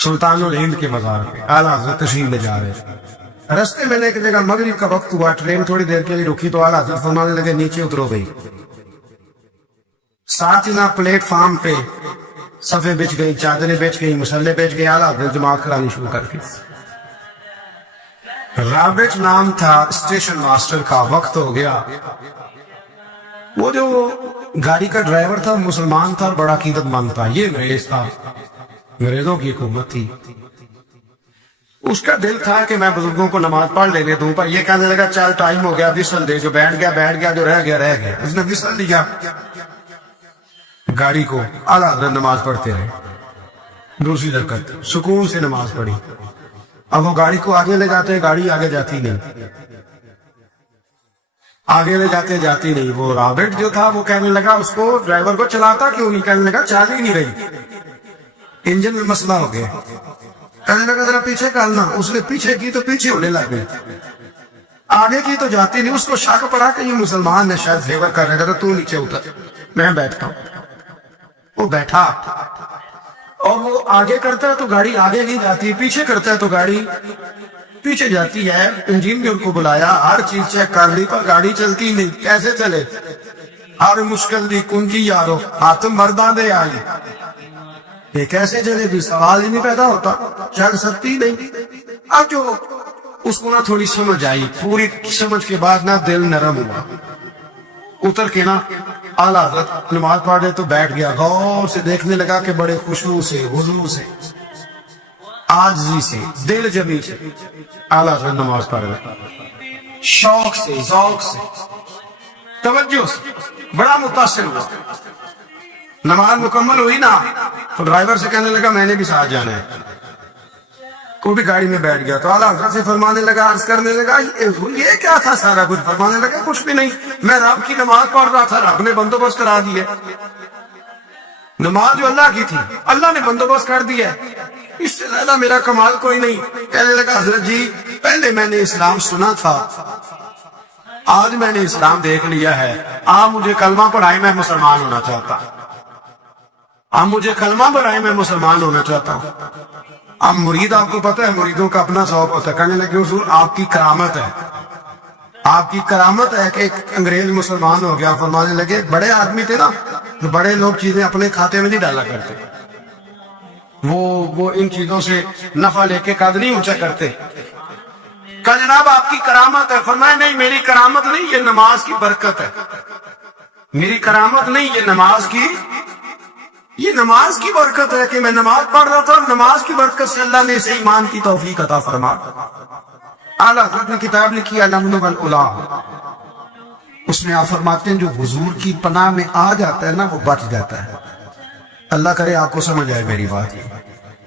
سلطان الہند کے مزار پہ اعلیٰ حضرت تشریف لے جا رہے تھے۔ رستے میں ایک جگہ مغرب کا وقت ہوا، ٹرین تھوڑی دیر کے لیے رکی تو اعلیٰ حضرت فرمانے لگے نیچے اترو گئی۔ ساتھ ہی نہ پلیٹ فارم پہ صفے بچ گئی، چادریں بچ گئی، مسلے بچ گئے، اعلیٰ حضرت جماعت کرانی شروع کر دی۔ رابٹ نام تھا اسٹیشن ماسٹر کا، وقت ہو گیا۔ وہ جو گاڑی کا ڈرائیور تھا مسلمان تھا، بڑا عقیدت مند تھا، یہ انگریز تھا، انگریزوں کی حکومت تھی۔ اس کا دل تھا کہ میں بزرگوں کو نماز پڑھ لینے دوں، پر یہ کہنے لگا چل ٹائم ہو گیا، وصل دے، جو بیٹھ گیا، جو رہ گیا۔ اس نے وصل دیا گاڑی کو، اعلیٰ حضرت نماز پڑھتے رہے، دوسری رکعت سکون سے نماز پڑھی۔ اب وہ گاڑی کو آگے لے جاتے، گاڑی آگے جاتی نہیں، آگے لے جاتی نہیں۔ وہ رابٹ جو تھا وہ کہنے لگا اس کو، ڈرائیور کو چلاتا کیوں نہیں، کہنے لگا چال ہی نہیں رہی، انجن میں مسئلہ ہو گیا۔ کہنے لگا ذرا پیچھے کرنا، اس نے پیچھے کی تو پیچھے ہونے لگ گئی، آگے کی تو جاتی نہیں۔ اس کو شک پڑا کہ یہ مسلمان ہے، شاید فیور کر رہا تھا، تو نیچے اتر، میں بیٹھتا ہوں۔ وہ بیٹھا اور وہ آگے کرتا ہے تو گاڑی آگے نہیں جاتی، پیچھے کرتا ہے تو گاڑی پیچھے جاتی ہے۔ انجین نے ان کو بلایا، ہر چیز چیک کر لی، پر گاڑی چلتی نہیں، کیسے چلے؟ ہر مشکل دی کنجی یارو ہاتھ مرداں دے آئی، یہ کیسے چلے بھی؟ سوال ہی نہیں پیدا ہوتا، چل سکتی نہیں۔ اب جو اس کو نہ تھوڑی سمجھ آئی، پوری سمجھ کے بعد نہ دل نرم ہوا، اتر کے نہ اعلیٰ حضرت نماز پڑھ رہے تو بیٹھ گیا، غور سے دیکھنے لگا کہ بڑے خشوع سے، حضور سے، عاجزی سے، دل جمی سے اعلیٰ حضرت نماز پڑھ رہے، شوق سے، ذوق سے، توجہ سے، بڑا متاثر ہوا۔ نماز مکمل ہوئی نا تو ڈرائیور سے کہنے لگا میں نے بھی ساتھ جانا ہے، وہ بھی گاڑی میں بیٹھ گیا۔ تو اعلیٰ حضرت سے فرمانے لگا، عرض کرنے لگا یہ کیا تھا سارا کچھ؟ فرمانے لگا کچھ بھی نہیں، میں رب کی نماز پڑھ رہا تھا، رب نے بندوبست کرا دیا، نماز جو اللہ کی تھی اللہ نے بندوبست کر دیا، اس سے زیادہ میرا کمال کوئی نہیں۔ کہنے لگا حضرت جی پہلے میں نے اسلام سنا تھا، آج میں نے اسلام دیکھ لیا ہے، آپ مجھے کلمہ پڑھائے، میں مسلمان ہونا چاہتا ہوں، آپ مجھے کلمہ پڑھائے، میں مسلمان ہونا چاہتا ہوں۔ اب مرید، آپ کو پتہ ہے مریدوں کا اپنا ذوق ہوتا ہے، کہنے لگے حضور آپ کی کرامت ہے، آپ کی کرامت ہے کہ ایک انگریز مسلمان ہو گیا۔ فرمانے لگے بڑے آدمی تھے نا، تو بڑے لوگ چیزیں اپنے کھاتے میں نہیں ڈالا کرتے، وہ ان چیزوں سے نفع لے کے قد نہیں اونچا کرتے۔ کہا جناب آپ کی کرامت ہے۔ فرمایا نہیں میری کرامت نہیں، یہ نماز کی برکت ہے، میری کرامت نہیں، یہ نماز کی برکت ہے کہ میں نماز پڑھ رہا تھا، نماز کی برکت سے اللہ نے اسے ایمان کی توفیق عطا فرما۔ اعلیٰ حضرت نے کتاب لکھی الامن والعلا، اس میں آپ فرماتے ہیں جو حضور کی پناہ میں آ جاتا ہے نا وہ بچ جاتا ہے۔ اللہ کرے آپ کو سمجھ آئے میری بات،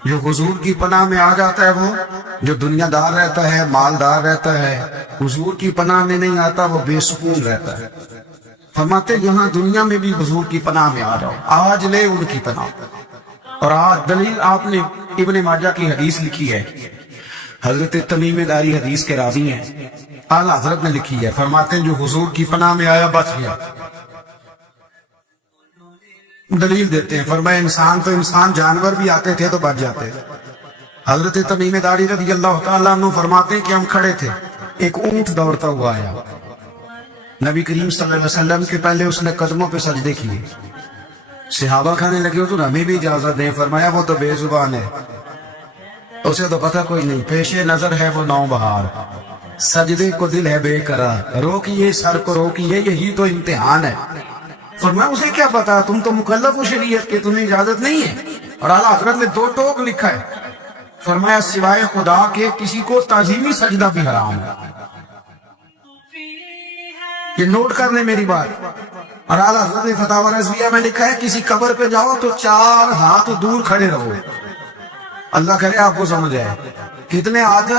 جو حضور کی پناہ میں آ جاتا ہے، وہ جو دنیا دار رہتا ہے، مالدار رہتا ہے، حضور کی پناہ میں نہیں آتا وہ بے سکون رہتا ہے۔ فرماتے یہاں دنیا میں بھی حضور کی پناہ میں آ جاؤ، آج لے ان کی پناہ۔ اور آج دلیل آپ نے ابن ماجہ کی حدیث لکھی ہے، حضرت تمیم داری حدیث کے راوی ہیں، اعلیٰ حضرت نے لکھی ہے، فرماتے ہیں جو حضور کی پناہ میں آیا بچ گیا۔ دلیل دیتے ہیں، فرمایا انسان تو انسان، جانور بھی آتے تھے تو بچ جاتے۔ حضرت تمیم داری رضی اللہ تعالیٰ عنہ فرماتے ہیں کہ ہم کھڑے تھے، ایک اونٹ دوڑتا ہوا آیا، نبی کریم صلی اللہ علیہ وسلم کے پہلے اس نے قدموں پہ سجدے کیے، صحابہ کھانے لگے تو ہمیں بھی اجازت دیں۔ فرمایا وہ تو بے زبان ہے، اسے تو پتہ کوئی نہیں، پیش نظر ہے وہ نو بہار، سجدے کو دل ہے بے قرار، روکیے سر کو روکیے، یہی تو امتحان ہے۔ فرمایا اسے کیا پتا، تم تو مکلف ہو شریعت کے، تمہیں اجازت نہیں ہے۔ اور اعلیٰ حضرت نے 2 ٹوک لکھا ہے، فرمایا سوائے خدا کے کسی کو تعظیمی سجدہ بھی حرام ہے۔ یہ نوٹ کر لیں میری بات۔ اور اعلیٰ حضرت نے فتاوی رضویہ میں لکھا ہے کسی قبر پہ جاؤ تو 4 ہاتھ دور کھڑے رہو، اللہ کرے آپ کو سمجھ آئے، کتنے ہاتھ؟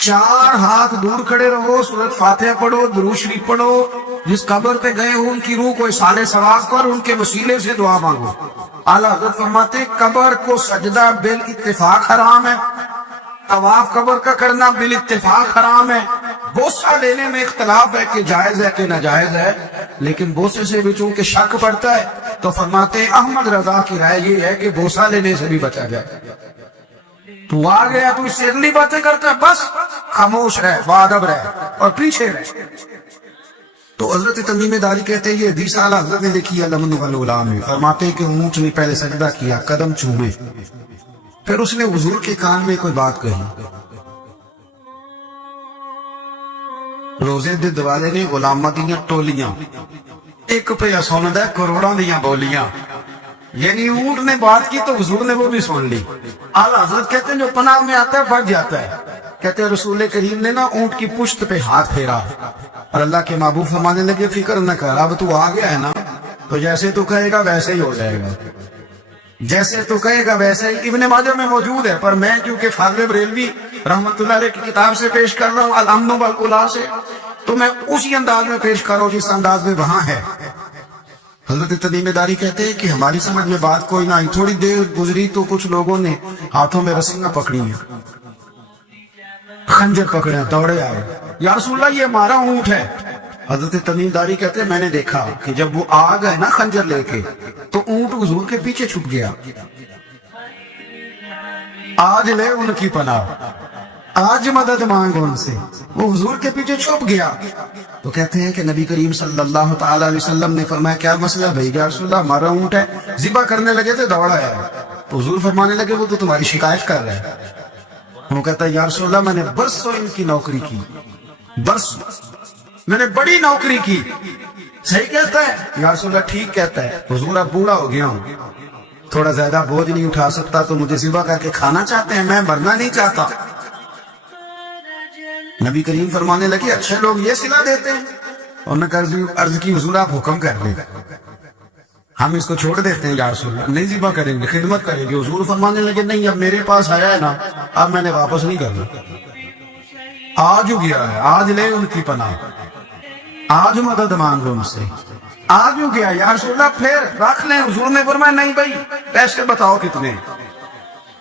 4 ہاتھ دور کھڑے رہو، سورۃ فاتحہ پڑھو، درود شریف پڑھو، جس قبر پہ گئے ہو ان کی روح کو اصالِ ثواب کر، ان کے وسیلے سے دعا مانگو۔ اعلیٰ حضرت فرماتے قبر کو سجدہ بالاتفاق حرام ہے، طواف قبر کا کرنا بالاتفاق حرام ہے، بوسہ لینے میں اختلاف ہے کہ جائز ہے کہ ناجائز ہے، لیکن بوسے سے بھی چونکہ شک پڑتا ہے تو فرماتے احمد رضا کی رائے یہ ہے کہ بوسہ لینے سے بھی بچا جائے۔ تو آ گیا تو اس سے اگلی باتیں کرتا ہے، بس خاموش رہ، باادب رہ اور پیچھے رہ۔ تو حضرت تمیم داری کہتے ہیں یہ حدیث اعلیٰ حضرت نے لکھی ہے لمن والغلام میں، فرماتے ہیں کہ اونٹ نے پہلے سجدہ کیا، قدم چومے، پھر اس نے حضور کے کان میں کوئی بات کہی۔ روزے دے دوالے نے غلاماں دیاں ٹولیاں، ایک پہ سن دے کروڑاں دیاں بولیاں، یعنی اونٹ نے بات کی تو حضور نے وہ بھی سن لی۔ اعلیٰ حضرت کہتے ہیں جو پناہ میں آتا ہے بڑھ جاتا ہے۔ کہتے ہیں رسول کریم نے نا اونٹ کی پشت پہ ہاتھ پھیرا اور اللہ کے محبوب فرمانے لگے فکر نہ کر، اب تو آ گیا ہے نا، تو جیسے تو کہے گا ویسے ہی ہو جائے گا، جیسے تو کہے گا ویسے ہی۔ ابن ماجہ میں موجود ہے، پر میں کیونکہ فاضل بریلوی رحمت اللہ علیہ کی کتاب سے پیش کر رہا ہوں الامن والغلا سے، تو میں اسی انداز میں پیش کر رہا ہوں جس انداز میں وہاں ہے۔ حضرت تمیم داری کہتے ہیں کہ ہماری سمجھ میں بات کوئی نہ آئی، تھوڑی دیر گزری تو کچھ لوگوں نے ہاتھوں میں رسیاں پکڑی ہیں، خنجر پکڑے ہیں، دوڑے آئے، یا رسول اللہ یہ ہمارا اونٹ ہے۔ حضرت تمیم داری کہتے ہیں میں نے دیکھا کہ جب وہ آ گئے نا خنجر لے کے تو اونٹ حضور کے پیچھے چھپ گیا۔ آج لے ان کی پناہ، آج مدد مانگ ان سے، وہ حضور کے پیچھے چھپ گیا۔ تو کہتے ہیں کہ نبی کریم صلی اللہ تعالی علیہ وسلم نے فرمایا کیا مسئلہ بھائی؟ یا رسول اللہ ہمارا اونٹ ہے، ذبح کرنے لگے تھے دوڑا ہے۔ تو حضور فرمانے لگے وہ تو تمہاری شکایت کر رہا ہے۔ وہ کہتا ہے یا رسول اللہ میں نے برسوں ان کی نوکری کی، برسوں میں نے بڑی نوکری کی۔ صحیح کہتا ہے یا رسول اللہ؟ ٹھیک کہتا ہے۔ حضور اب بوڑھا ہو گیا ہوں، تھوڑا زیادہ بوجھ نہیں اٹھا سکتا، تو مجھے ذبح کر کے کھانا چاہتے ہیں، میں مرنا نہیں چاہتا۔ نبی کریم فرمانے لگے اچھے لوگ یہ صلہ دیتے ہیں، اور نے عرض کی حضور آپ حکم کر دیں، ہم اس کو چھوڑ دیتے ہیں یا رسول اللہ، نہیں ذبح کریں گے، خدمت کریں گے۔ حضور فرمانے لگے نہیں، اب میرے پاس آیا ہے نا، اب میں نے واپس نہیں کرنا، آج ہو گیا ہے، آج لے ان کی پناہ، آج مدد مانگ لو ان سے، آج ہو گیا یا رسول اللہ پھر رکھ لیں۔ حضور نے فرمایا نہیں بھائی پیسے بتاؤ کتنے؟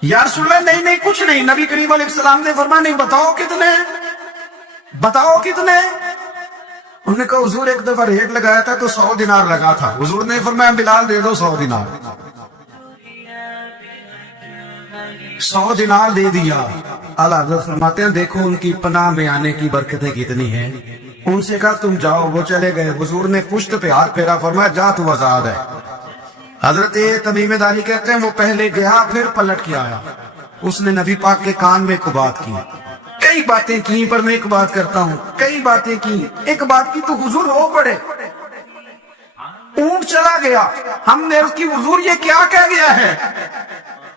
یا رسول اللہ نہیں کچھ نہیں۔ نبی کریم علیہ السلام نے فرمایا نہیں، بتاؤ کتنے، بتاؤ کتنے؟ انہوں نے کہا حضور ایک دفعہ ریٹ لگایا تھا تو 100 دینار لگا تھا۔ حضور نے فرمایا بلال دے دو 100 دینار، 100 دینار دے دیا۔ اعلیٰ حضرت فرماتے ہیں دیکھو ان کی پناہ میں آنے کی برکتیں کتنی ہیں۔ ان سے کہا تم جاؤ، وہ چلے گئے۔ حضور نے پشت پہ ہاتھ پھیرا، فرمایا جا تو آزاد ہے۔ حضرت تمیم داری کہتے ہیں وہ پہلے گیا پھر پلٹ کے آیا، اس نے نبی پاک کے کان میں کو بات کی، کئی باتیں کی، پر میں ایک بات کرتا ہوں، کئی باتیں کی، ایک بات کی تو حضور رو پڑے۔ اونٹ چلا گیا، ہم نے اس کی حضور یہ کیا کہہ گیا ہے؟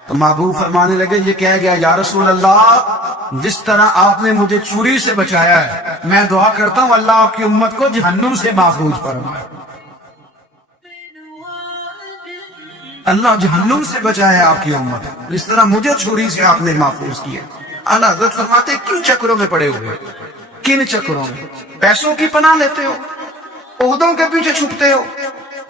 تو محبوب فرمانے لگے یہ کہہ گیا یا رسول اللہ جس طرح آپ نے مجھے چوری سے بچایا ہے، میں دعا کرتا ہوں اللہ آپ کی امت کو جہنم سے محفوظ فرمائے۔ اللہ جہنم سے بچایا آپ کی امت، اس طرح مجھے چوری سے آپ نے محفوظ کیا۔ اعلیٰ حضرت فرماتے کن چکروں میں پڑے ہوئے، کن چکروں میں؟ پیسوں کی پناہ لیتے ہو، عہدوں کے پیچھے چھپتے ہو،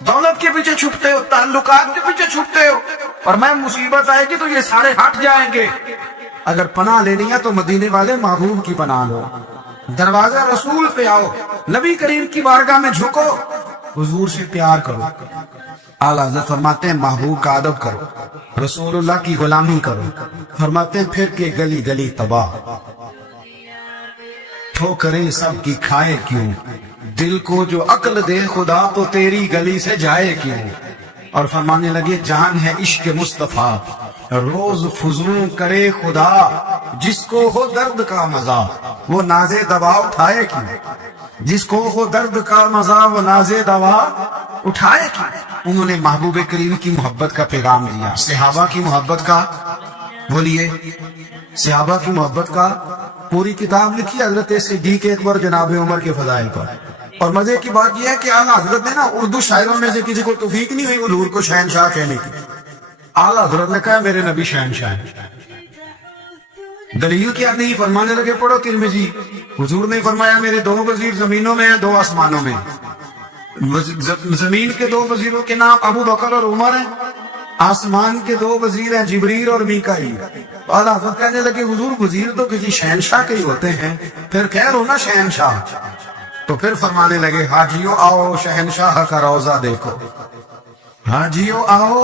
دولت کے پیچھے چھپتے ہو، تعلقات کے پیچھے چھپتے ہو، اور میں مصیبت آئے گی تو یہ سارے ہٹ جائیں گے۔ اگر پناہ لینی ہے تو مدینے والے محبوب کی پناہ لو، دروازہ رسول پہ آؤ، نبی کریم کی بارگاہ میں جھکو، حضور سے پیار کرو۔ اعلیٰ حضرت فرماتے ہیں محبوب کا ادب کرو، رسول اللہ کی غلامی کرو۔ فرماتے ہیں پھر کے گلی گلی تباہ، ٹھوکریں سب کی کھائے کیوں، دل کو جو عقل دے خدا تو تیری گلی سے جائے کیوں۔ اور فرمانے لگے جان ہے عشق مصطفیٰ، روز فضول کرے خدا، جس کو ہو درد کا مزہ وہ نازے دوا اٹھائے کیوں، جس کو ہو درد کا مزہ وہ نازے دوا اٹھائے کیوں۔ انہوں نے محبوب کریم کی محبت کا پیغام دیا، صحابہ کی محبت کا، بولیے صحابہ کی محبت کا پوری کتاب لکھی حضرت صدیق اکبر جناب عمر کے فضائل پر۔ اور مزے کی بات یہ ہے کہ اعلیٰ حضرت نے نا اردو شاعروں میں سے کسی کو توفیق نہیں ہوئی حضور کو شہنشاہ کہنے کی، اعلیٰ حضرت نے کہا میرے نبی شہنشاہ ہیں۔ دلیل کیا نہیں؟ فرمانے لگے پڑھو ترمذی، حضور نے فرمایا میرے 2 وزیر زمینوں میں ہیں 2 آسمانوں میں۔ زمین کے 2 وزیروں کے نام ابو بکر اور عمر ہیں، آسمان کے 2 وزیر ہیں جبریل اور میکائیل۔ اعلیٰ حضرت کہنے لگے حضور وزیر تو کسی شہنشاہ کے ہی ہوتے ہیں، پھر کہہ رہو نا شہنشاہ۔ تو پھر فرمانے لگے حاجیو آؤ شہنشاہ کا روضہ دیکھو، حاجیو آؤ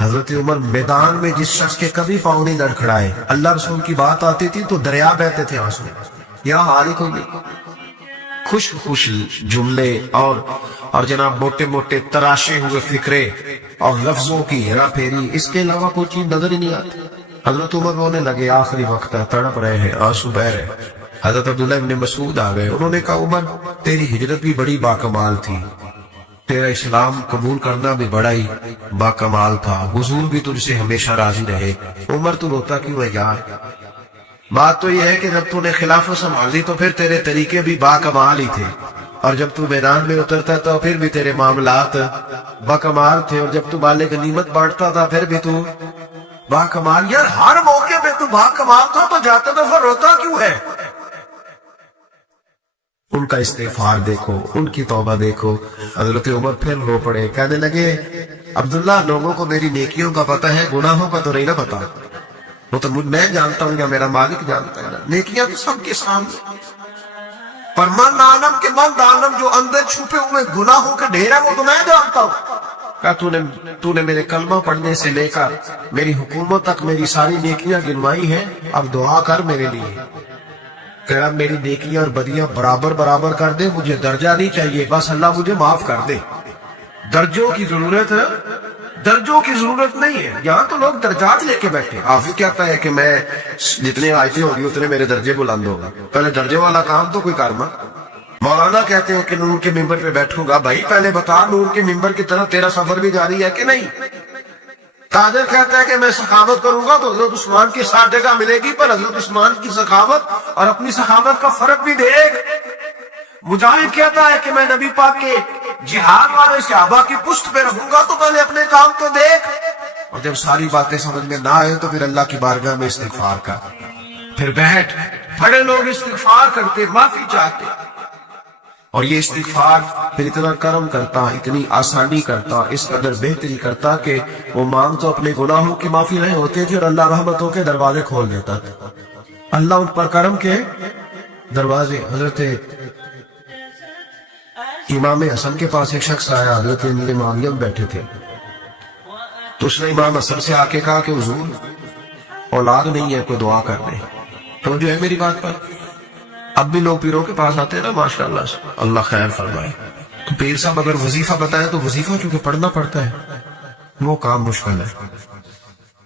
حضرت عمر میدان میں جس شخص کے کبھی پاؤں نہیں لڑکھڑائے، اللہ رسول کی بات آتی تھی تو دریا بہتے تھے آنسو. یہاں حال ہی کوئی نہیں. خوش خوش جملے اور جناب موٹے موٹے تراشے ہوئے فکرے اور لفظوں کی ہیرا پھیری، اس کے علاوہ کوئی چیز نظر ہی نہیں آتی. حضرت عمر رونے لگے، آخری وقت ہے، تڑپ رہے ہیں، آنسو بہ رہے. حضرت عبداللہ ابن مسعود آ گئے. انہوں نے کہا عمر تیری ہجرت بھی بڑی باکمال تھی، تیرا اسلام قبول کرنا بھی بڑا ہی باکمال تھا، حضور بھی تجھ سے ہمیشہ راضی رہے. عمر تو روتا کیوں ہے یار؟ بات تو یہ ہے کہ جب تو نے خلافت سنبھالی تو پھر تیرے طریقے بھی باکمال ہی تھے، اور جب تو میدان میں اترتا تو پھر بھی تیرے معاملات باکمال تھے، اور جب تو مال غنیمت بانٹتا تھا پھر بھی تو باکمال. یار ہر موقع پہ تو باکمال تھا تو جاتے دفعہ روتا کیوں ہے؟ ان کا استغفار دیکھو، ان کی توبہ دیکھو. حضرت عمر پھر رو پڑے، کہنے لگے عبداللہ لوگوں کو میری نیکیوں کا پتہ ہے، گناہوں کا تو نہیں نہ پتا. وہ تو میں جانتا ہوں یا میرا مالک جانتا ہے. نیکیاں تو سب کے سامنے، پر من عالم کے من عالم جو اندر چھپے ہوئے گناہوں کے ڈھیر ہے وہ تو میں جانتا ہوں. کہا تو نے میرے کلمہ پڑھنے سے لے کر میری حکومت تک میری ساری نیکیاں گنوائی ہیں، اب دعا کر میرے لیے کہ اب میری نیکیاں اور بدیاں برابر برابر کر دے. مجھے درجہ نہیں چاہیے، بس اللہ مجھے معاف کر دے. درجوں کی ضرورت ہے، درجوں کی ضرورت نہیں ہے. یہاں تو لوگ درجات لے کے بیٹھے. حافظ کہتا ہے کہ میں جتنے آیتیں ہوگی اتنے میرے درجے بلند ہوگا. پہلے درجے والا کام تو کوئی کرنا. مولانا کہتے ہیں کہ نور کے ممبر پہ بیٹھوں گا. بھائی پہلے بتا نور کے ممبر کی طرف تیرا سفر بھی جاری ہے کہ نہیں؟ تاجر کہتا ہے کہ میں سخاوت کروں گا تو حضرت عثمان کی 60 جگہ ملے گی، پر حضرت عثمان کی سخاوت اور اپنی سخاوت کا فرق بھی دیکھ. مجاہد کہتا ہے کہ میں نبی پاک کے جہاد والے صحابہ کی پشت پہ رہوں گا تو پہلے اپنے کام تو دیکھ. اور جب ساری باتیں سمجھ میں نہ آئے تو پھر اللہ کی بارگاہ میں استغفار کر، پھر بیٹھ. بڑے لوگ استغفار کرتے، معافی چاہتے، اور یہ استغفار پھر اتنا کرم کرتا، اتنی آسانی کرتا، اس قدر بہتری کرتا کہ وہ مانگ تو اپنے گناہوں کی معافی رہے ہوتے تھے اور اللہ رحمتوں کے دروازے کھول دیتا تھا. اللہ ان پر کرم کے دروازے. حضرت امام حسن کے پاس ایک شخص آیا، حضرت امیر معاویہ بیٹھے تھے، تو اس نے امام حسن سے آ کے کہا کہ حضور اولاد نہیں ہے، کوئی دعا کر دے. تو جو ہے میری بات پر اب بھی لوگ پیروں کے پاس آتے ہیں نا، ماشاءاللہ سے اللہ خیر فرمائے. تو پیر صاحب اگر وظیفہ بتائے تو وظیفہ چونکہ پڑھنا پڑتا ہے وہ کام مشکل ہے.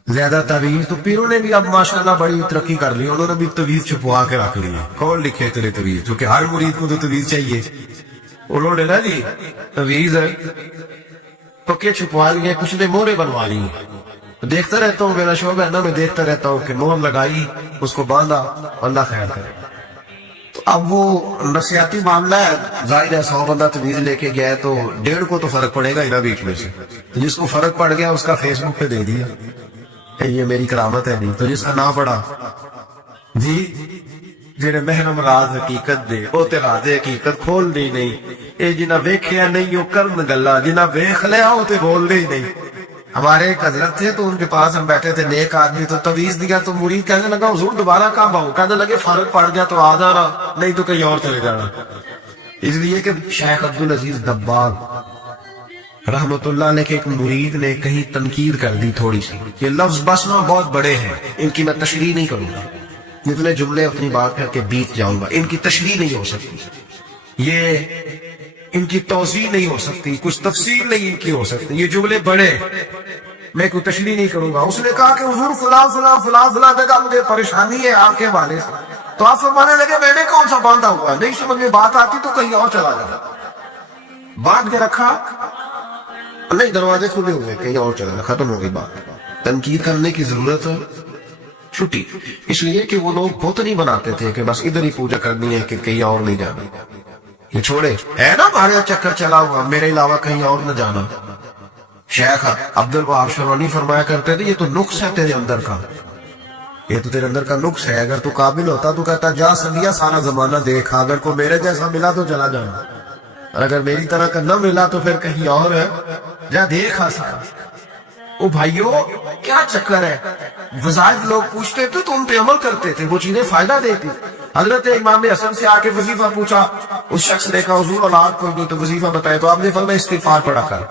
زیادہ تعویذ تو پیروں نے بھی اب ماشاءاللہ بڑی ترقی کر لی، انہوں نے بھی تعویذ چھپوا کے رکھ لی ہے. کون لکھے تیرے تعویذ؟ کیونکہ ہر مرید کو تو تعویذ چاہیے. انہوں نے نا جی تعویذ ہے تو کیا چھپوا لی ہے، کچھ نے مہرے بنوا لی ہیں. دیکھتا رہتا ہوں، میرا شوق ہے نا، میں دیکھتا رہتا ہوں کہ مہر لگائی، اس کو باندھا، اللہ خیر کرے. تو اب وہ نفسیاتی معاملہ ہے، ظاہر ہے 100 بندہ تعویذ لے کے گیا تو 1.5 کو تو فرق پڑے گا ہی نا بیچ میں سے. تو جس کو فرق پڑ گیا اس کا فیس بک پہ دے دیا یہ میری کرامت ہے نہیں. تو جس کا نہ پڑا جی جنہیں محرم راز حقیقت دے وہ تے راز حقیقت کھول دی نہیں. اے جنہ ویکھیا نہیں وہ کرن گلا، جنہ ویکھ لیا وہ تے بول دی نہیں. ہمارے ایک حضرت تھے تو ان کے پاس ہم بیٹھے تھے، نیک آدمی، تو تعویذ دیا تو مرید کہنے لگا حضور دوبارہ کہاں آؤں؟ کہنے لگے فرق پڑ گیا تو آ جانا، نہیں تو کہیں اور چلے جانا. اس لیے کہ شیخ عبدالعزیز دباغ رحمت اللہ علیہ کے ایک مرید نے کہیں تنقید کر دی تھوڑی سی. یہ لفظ بس نہ بہت بڑے ہیں، ان کی میں تشریح نہیں کروں گا، جتنے جملے اپنی بات کر کے بیت جاؤں گا. ان کی تشریح نہیں ہو سکتی، یہ ان کی توضیح نہیں ہو سکتی، کچھ تفصیل نہیں ان کی ہو سکتی. یہ جملے بڑے، میں کوئی تشریح نہیں کروں گا. اس نے کہا کہ حضور فلاں فلاں فلاں فلاں جگہ مجھے پریشانی ہے آپ کے والے سے. تو آپ فرمانے لگے میں نے کون سا باندھا ہوا، نہیں سمجھ میں بات آتی تو کہیں اور چلا جاتا. باندھ کے رکھا، نہیں دروازے کھلے ہوئے، کہیں اور چلا جاتا، ختم ہو گئی بات. تنقید کرنے کی ضرورت ہے چھٹی، اس لیے کہ وہ لوگ بت نہیں بناتے تھے کہ بس ادھر ہی پوجا کرنی ہے کہ کہیں اور نہیں جانا. یہ چھوڑے ہے نا ہمارے چکر چلا ہوا، میرے علاوہ کہیں اور نہ جانا. شیخ عبدالوہاب شرونی فرمایا کرتے تھے یہ تو نقص ہے تیرے اندر کا، یہ تو تیرے اندر کا نقص ہے. اگر تو قابل ہوتا تو کہتا جا سنگیا سارا زمانہ دیکھا، اگر کوئی میرے جیسا ملا تو چلا جانا، اور اگر میری طرح کا نہ ملا تو پھر کہیں اور ہے، جا دیکھا سارا. او بھائیو کیا چکر ہے؟ وظائف لوگ پوچھتے تھے تو ان پہ عمل کرتے تھے، وہ چیزیں فائدہ دیتی. حضرت امام حسن سے آ کے وظیفہ پوچھا، اس شخص نے کہا حضور اولاد کوئی نہیں تو وظیفہ بتائے. تو آپ نے فرمایا استغفار پڑھا کر.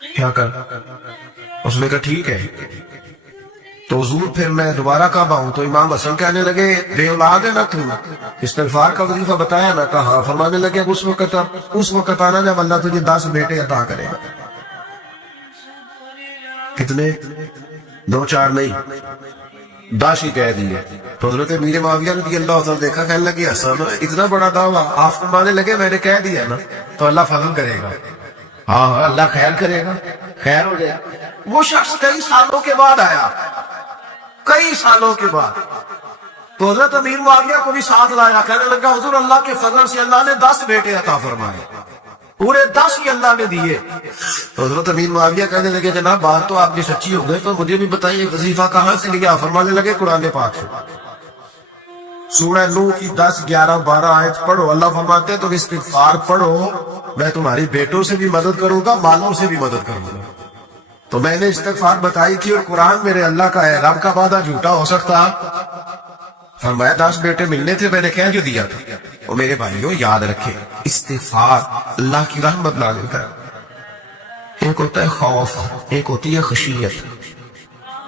کیا کر؟ اس نے کہا ٹھیک ہے. تو حضور پھر میں دوبارہ کعب آؤں؟ تو امام حسن کہنے لگے بے اولاد ہے نا تو، استغفار کا وظیفہ بتایا نا؟ کہا. فرمانے لگے اب اس وقت آنا جب اللہ تجھے 10 بیٹے عطا کرے گا. کتنے؟ 2 4 نہیں، 10 ہی کہہ دیے. تو حضرت امیر معاویہ رضی اللہ عنہ دیکھا، کہنے لگے حسن اتنا بڑا دعویٰ. آپ فرمانے لگے میں نے کہہ دیا نا تو اللہ فضل کرے گا. ہاں اللہ خیر کرے گا. خیر ہو گیا. وہ شخص کئی سالوں کے بعد آیا، کئی سالوں کے بعد. تو حضرت امیر معاویہ کو بھی ساتھ لایا. کہنے لگا حضور اللہ کے فضل سے اللہ نے 10 بیٹے عطا فرمائے، پورے 10 ہی اللہ نے دیے. تو حضرت امیر معاویہ کہنے لگے جناب بات تو آپ کی سچی ہو گئی، تو مجھے بھی بتائیے وظیفہ کہاں سے لیا؟ فرمانے لگے قرآن پاک سے. سورہ نوح کی 10 11 12 آیت پڑھو. اللہ فرماتے ہیں تم استغفار پڑھو، میں تمہاری بیٹوں سے بھی مدد کروں گا، مالوں سے بھی مدد کروں گا. تو میں نے استغفار بتائی تھی اور قرآن میرے اللہ کا ہے، رب کا وعدہ جھوٹا ہو سکتا؟ فرمایا 10 بیٹے ملنے تھے، میں نے کہہ جو دیا تھا. اور میرے بھائیوں یاد رکھے استغفار اللہ کی رحمت نازل کر. ایک ہوتا ہے خوف، ایک ہوتی ہے خشیت.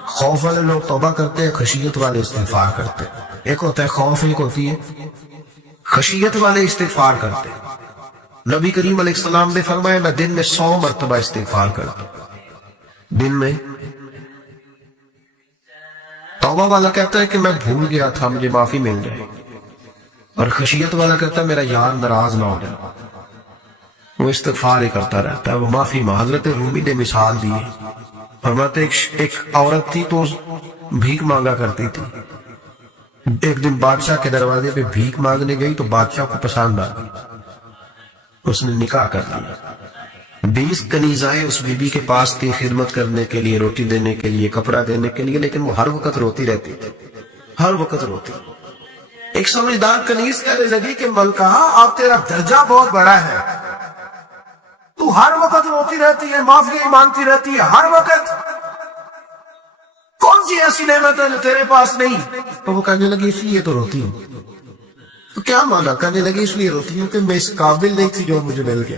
خوف والے لوگ توبہ کرتے ہیں، خشیت والے استغفار کرتے ہیں. ایک ہوتا ہے خوف، ایک ہوتی ہے خشیت والے استغفار کرتے ہیں. نبی کریم علیہ السلام نے فرمایا میں دن میں 100 مرتبہ استغفار کرتا ہوں. دن میں. توبہ والا کہتا ہے کہ میں بھول گیا تھا، مجھے معافی مل جائے. اور خشیت والا کہتا ہے میرا یار ناراض نہ ہو جائے. وہ استغفار ہی کرتا رہتا ہے، وہ معافی. حضرت رومی نے مثال دی. فرماتے ایک عورت تھی تو بھیک مانگا کرتی تھی. ایک دن بادشاہ کے دروازے پہ بھیک مانگنے گئی تو بادشاہ کو پسند آ گئی، اس نے نکاح کر لیا. 20 کنیزائیں اس بی بی کے پاس تھی خدمت کرنے کے لیے، روٹی دینے کے لیے، کپڑا دینے کے لیے، لیکن وہ ہر وقت روتی رہتی تھی، ہر وقت روتی. ایک سمجھدار کنیز کہنے لگی کہ ملکہ اب تیرا درجہ بہت بڑا ہے، تو ہر وقت روتی رہتی ہے، معافی مانگتی رہتی ہے ہر وقت، کون سی ایسی نعمت ہے جو تیرے پاس نہیں؟ تو وہ کہنے لگی اس لیے تو روتی ہوں. تو کیا مانا؟ کہنے لگی اس لیے روتی ہوں کہ میں اس قابل نہیں تھی جو مجھے مل گیا.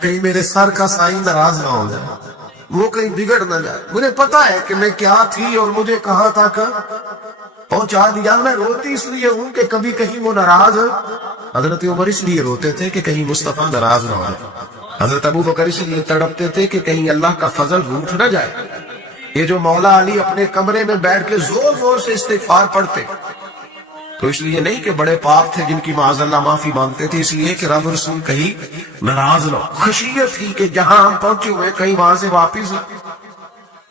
کہیں میرے سر کا سائیں ناراض نہ ہو جائے، وہ کہیں بگڑ نہ جائے. مجھے پتا ہے کہ میں کیا تھی اور مجھے کہاں تک پہنچا دیا. میں روتی اس لیے ہوں کہ کبھی کہیں وہ ناراض. حضرت عمر اس لیے روتے تھے کہ کہیں مصطفیٰ ناراض نہ ہو. حضرت ابو بکر اس لیے تڑپتے تھے کہ کہیں اللہ کا فضل روٹ نہ جائے. یہ جو مولا علی اپنے کمرے میں بیٹھ کے زور زور سے استغفار پڑھتے تو اس لیے نہیں کہ بڑے پاک تھے جن کی معاذ اللہ معافی مانگتے تھے، اس لیے کہ رب رسول کہیں ناراض نہ. خشیت تھی کہ جہاں ہم پہنچے ہوئے کہیں وہاں سے واپس.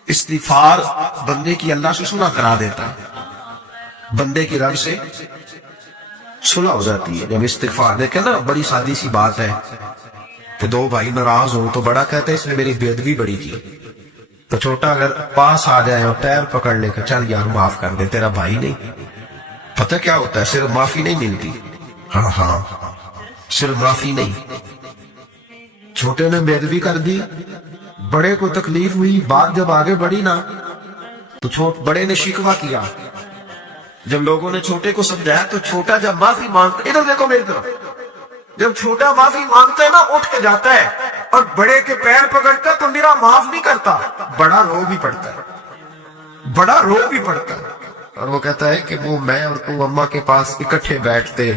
استغفار بندے کی اللہ سے صلح کرا دیتا ہے، بندے کی رب سے صلح ہو جاتی ہے جب استغفار. دیکھیں نا بڑی سادی سی بات ہے کہ 2 بھائی ناراض ہوں تو بڑا کہتا ہے اس نے میری بے ادبی بڑی کی، تو چھوٹا اگر پاس آ جائے اور پیر پکڑ لے کر چل یار معاف کر دے، تیرا بھائی نہیں. پتہ کیا ہوتا ہے؟ صرف معافی نہیں ملتی. ہاں صرف معافی نہیں. چھوٹے نے بے ادبی کر دی، بڑے کو تکلیف ہوئی، بات جب آگے بڑھی نا تو بڑے نے شکوہ کیا. جب لوگوں نے چھوٹے کو سمجھایا تو چھوٹا جب معافی مانگتا، ادھر دیکھو میری طرف، جب چھوٹا معافی مانگتا ہے نا اٹھ کے جاتا ہے اور بڑے کے پیر پکڑتا ہے تو میرا معاف نہیں کرتا، بڑا رو بھی پڑتا ہے، بڑا رو بھی پڑتا ہے. اور وہ کہتا ہے کہ وہ میں اور تو اماں کے پاس اکٹھے بیٹھتے،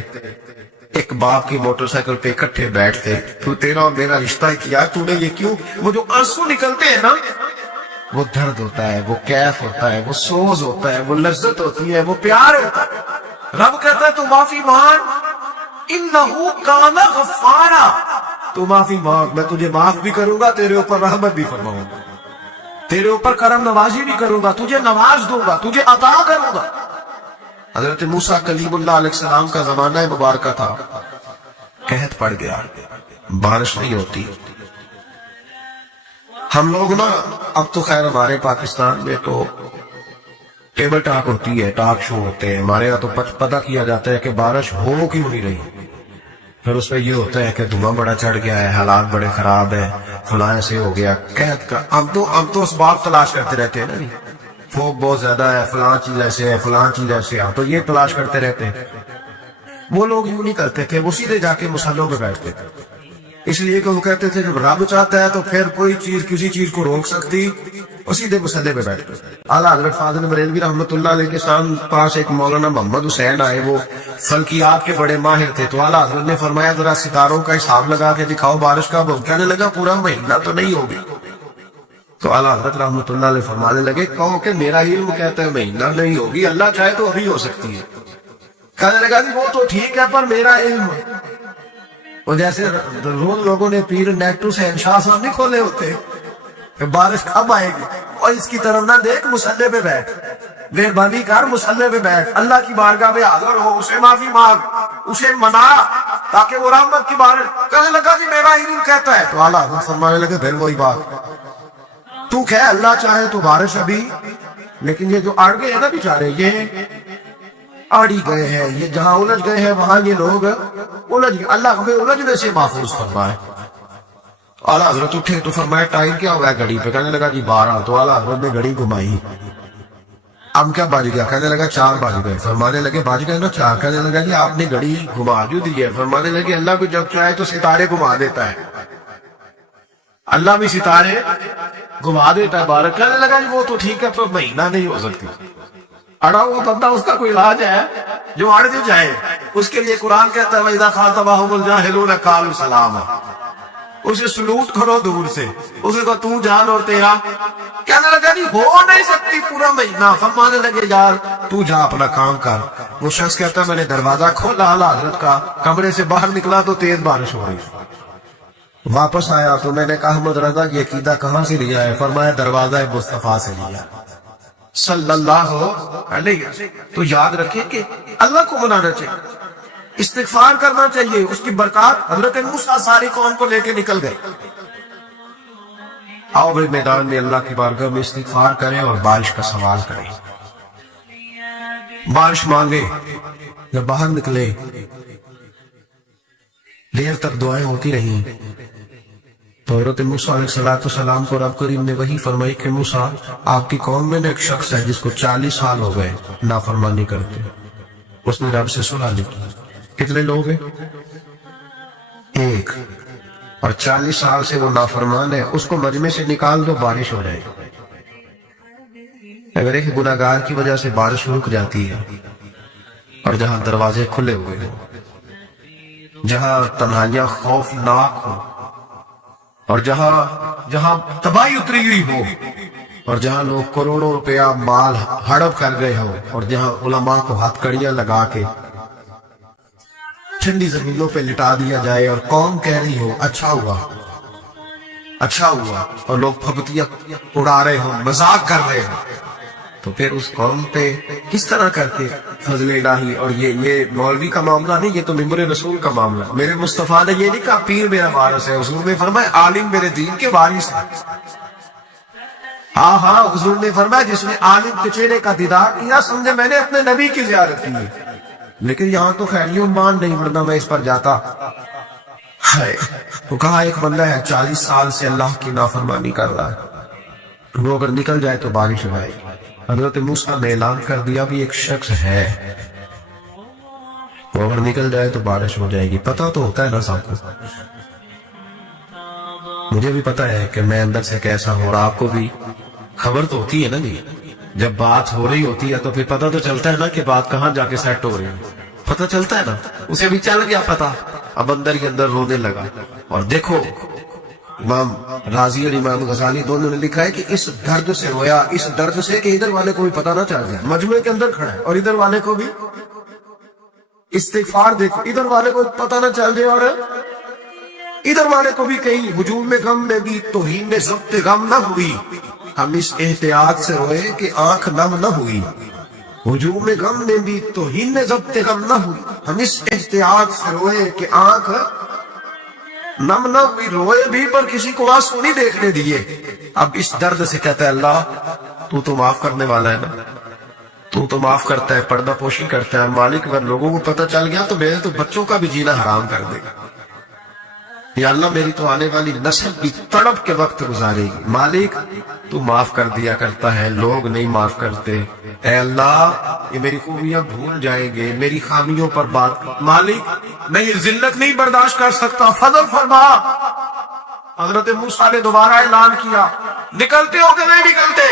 ایک باپ کی موٹر سائیکل پہ اکٹھے بیٹھتے، تو تیرا اور میرا رشتہ کیا، تو نے یہ کیوں؟ وہ جو آنسو نکلتے ہیں نا وہ درد ہوتا ہے، وہ کیف ہوتا ہے، وہ سوز ہوتا ہے، وہ لذت ہوتی ہے، وہ پیار ہوتا ہے. رب کہتا ہے تو معافی مانگ، انہو کان غفارا، تو معافی مانگ، میں تجھے معاف بھی کروں گا، تیرے اوپر رحمت بھی فرماؤں گا، تیرے اوپر کرم نوازی بھی کروں گا، تجھے نواز دوں گا، تجھے عطا کروں گا. حضرت موسیٰ کلیم اللہ علیہ السلام کا زمانہ مبارکہ تھا، قحط پڑ گیا، بارش نہیں ہوتی. ہم لوگ نا اب تو خیر ہمارے پاکستان میں تو ٹیبل ٹاک ہوتی ہے، ٹاک شو ہوتے ہیں. ہمارے یہاں تو پتہ کیا جاتا ہے کہ بارش ہو کیوں نہیں رہی، پھر اس میں یہ ہوتا ہے کہ دھواں بڑا چڑھ گیا ہے، حالات بڑے خراب ہیں، فلاں ایسے ہو گیا، قحط کا. ہم تو اسباب تلاش کرتے رہتے ہیں نا، نہیں فوق بہت زیادہ ہے، فلاں چیز ایسے ہے، فلاں چیز ایسے ہے، ہم تو یہ تلاش کرتے رہتے ہیں. وہ لوگ یوں نہیں کرتے تھے، وہ سیدھے جا کے مسلوں پہ بیٹھتے تھے. اس لیے کہ وہ کہتے تھے جب رب چاہتا ہے تو پھر کوئی چیز کسی چیز کو روک سکتی، وہ سیدھے مسئلے پہ بیٹھتے. اعلیٰ حضرت فاضل بریلوی رحمۃ اللہ علیہ کے پاس ایک مولانا محمد حسین آئے، وہ فلکیات کے بڑے ماہر تھے. تو اعلیٰ حضرت نے فرمایا ذرا ستاروں کا حساب لگا کے دکھاؤ بارش کا. وہ کہنے لگا پورا مہینہ تو نہیں ہوگی. تو اعلیٰ حضرت رحمۃ اللہ علیہ فرمانے لگے کہو کہ میرا علم کہتا ہے مہینہ نہیں ہوگی، اللہ چاہے تو ابھی ہو سکتی ہے. کہنے لگا جی وہ تو ٹھیک ہے پر میرا علم. وہ جیسے روز لوگوں نے پیر نیٹو سے انشاء صاحب نہیں کھولے ہوتے کہ بارش کب آئے گی، اور اس کی طرف نہ دیکھ، مسلح پہ بیٹھ، مہربانی کر مسلح پہ بیٹھ، اللہ کی بارگاہ میں حاضر ہو، اسے معافی مانگ، اسے منا تاکہ وہ رحمت کی بارش. کہنے لگا جی میرا علم کہتا ہے. تو اعلیٰ حضرت فرمانے لگے پھر وہی بات، تو کہ اللہ چاہے تو بارش ابھی، لیکن یہ جو اڑ گئے ہیں نا بیچارے، یہ اڑی گئے ہیں، یہ جہاں الجھ گئے ہیں وہاں یہ لوگ الجھ گئے. اللہ ہمیں الجھنے سے محفوظ فرمائے. اعلیٰ حضرت اٹھے تو فرمایا ٹائم کیا ہوا ہے گھڑی پہ؟ کہنے لگا جی 12. تو اعلیٰ حضرت نے گھڑی گھمائی، اب کیا بج گیا؟ کہنے لگا 4 بج گئے. فرمانے لگے بج گئے نا 4. کہنے لگا جی آپ نے گھڑی گھما جو دی ہے. فرمانے لگے اللہ کو جب چاہے تو ستارے گھما دیتا ہے، اللہ بھی ستارے گھما دیتا ہے بارک. کہنے لگا جی وہ تو ٹھیک ہے پر مہینہ نہیں ہو سکتی. اڑا ہوا بندہ اس کا کوئی علاج ہے جو اڑ جو جائے، اس کے لیے قرآن کہتا ہے وَإِذَا خَاطَبَهُمُ الْجَاهِلُونَ قَالُوا سَلَامًا. اسے سلوٹ کرو دور سے، اسے کہا تو جان اور تیرا. کہنے لگا جی ہو نہیں سکتی پورا مہینہ. فرمانے لگے یار تو جا اپنا کام کر. وہ شخص کہتا ہے میں نے دروازہ کھولا اعلیٰ حضرت کا، کمرے سے باہر نکلا تو تیز بارش ہو رہی. واپس آیا تو میں نے کہا احمد رضا کی عقیدہ کہاں سے لیا ہے؟ فرمایا دروازہ مصطفیٰ سے لیا صلی اللہ علیہ. تو یاد رکھیں کہ اللہ کو منانا چاہیے، استغفار کرنا چاہیے. اس کی برکات حضرت موسیٰ ساری قوم کو لے کے نکل گئے. آؤ بھائی میدان میں اللہ کی بارگاہ میں استغفار کریں اور بارش کا سوال کریں، بارش مانگے. جب باہر نکلے دیر تک دعائیں ہوتی رہیں تو حضرت موسیٰ علیہ السلام کو رب کریم نے وہی فرمائی کہ موسیٰ آپ کی قوم میں ایک شخص ہے جس کو 40 سال ہو گئے نافرمانی کرتے. اس نے رب سے سنا لی. کتنے لوگ ہیں؟ ایک. اور 40 سال سے وہ نافرمان ہے، اس کو مجمع سے نکال دو بارش ہو جائے. اگر ایک گناہگار کی وجہ سے بارش رک جاتی ہے، اور جہاں دروازے کھلے ہوئے ہیں، جہاں تنہائیاں خوفناک ہو، اور جہاں تباہی اتری ہوئی ہو، اور جہاں لوگ کروڑوں روپیہ مال ہڑپ کر گئے ہو، اور جہاں علماء کو ہاتھ کڑیاں لگا کے ٹھنڈی زمینوں پہ لٹا دیا جائے اور قوم کہہ رہی ہو اچھا ہوا اچھا ہوا، اور لوگ پھپتیاں اڑا رہے ہوں، مذاق کر رہے ہوں، تو پھر اس قوم پہ کس طرح کر کے فضل الہی. اور یہ مولوی کا معاملہ نہیں، یہ تو ممبر رسول کا معاملہ. میرے مصطفیٰ نے یہ نہیں کہا پیر میرا وارث ہے، حضور نے فرمایا عالم میرے دین کے وارث ہے. ہاں حضور نے فرمایا جس نے عالم کے چہرے کا دیدار کیا سمجھے میں نے اپنے نبی کی زیارت کی. لیکن یہاں تو خیریوں مان نہیں، ورنہ میں اس پر جاتا. تو کہا ایک بندہ ہے 40 سال سے اللہ کی نافرمانی کر رہا ہے، وہ اگر نکل جائے تو بارش ہو جائے. حضرت موسیٰ نے اعلان کر دیا بھی ایک شخص ہے، وہ اگر نکل جائے تو بارش ہو جائے گی. پتہ تو ہوتا ہے نا سب کو، مجھے بھی پتہ ہے کہ میں اندر سے کیسا ہوں، اور آپ کو بھی خبر تو ہوتی ہے نا جی. جب بات ہو رہی ہوتی ہے تو پھر پتہ تو چلتا ہے نا کہ بات کہاں جا کے سیٹ ہو رہی ہے، پتہ چلتا ہے نا. اسے بھی چل گیا پتہ، اب اندر ہی اندر رونے لگا. اور دیکھو امام راضی اور امام غزالی دونوں نے لکھا ہے کہ اس درد سے رویا، اس درد سے کہ ادھر والے کو بھی پتہ نہ چل جائے مجموعے کے اندر کھڑا ہے، اور ادھر والے کو بھی استغفار دیکھو، ادھر والے کو پتہ نہ چل جائے اور ادھر والے کو بھی کہیں ہجوم میں غم میں بھی توہین میں ضبط غم نہ ہوئی. ہم اس احتیاط سے روئے کہ آنکھ نم نہ ہوئی. ہجوم میں غم میں بھی توہین میں ضبط غم نہ ہوئی. ہم اس احتیاط سے روئے کہ آنکھ نم نہ ہوئی، روئے بھی پر کسی کو آنسو نہیں دیکھنے دیے. اب اس درد سے کہتا ہے اللہ تو معاف کرنے والا ہے نا، تو معاف کرتا ہے، پردہ پوشی کرتا ہے. مالک اگر لوگوں کو پتہ چل گیا تو میرے تو بچوں کا بھی جینا حرام کر دے گا. یا اللہ میری تو آنے والی نسل بھی تڑپ کے وقت گزارے گی، مالک تو معاف کر دیا کرتا ہے، لوگ نہیں معاف کرتے، اے اللہ یہ میری خوبیاں بھول جائیں گے، میری خامیوں پر بات، مالک میں یہ ذلت نہیں برداشت کر سکتا، فضل فرما۔ حضرت موسیٰ نے دوبارہ اعلان کیا، نکلتے ہو کہ نہیں نکلتے؟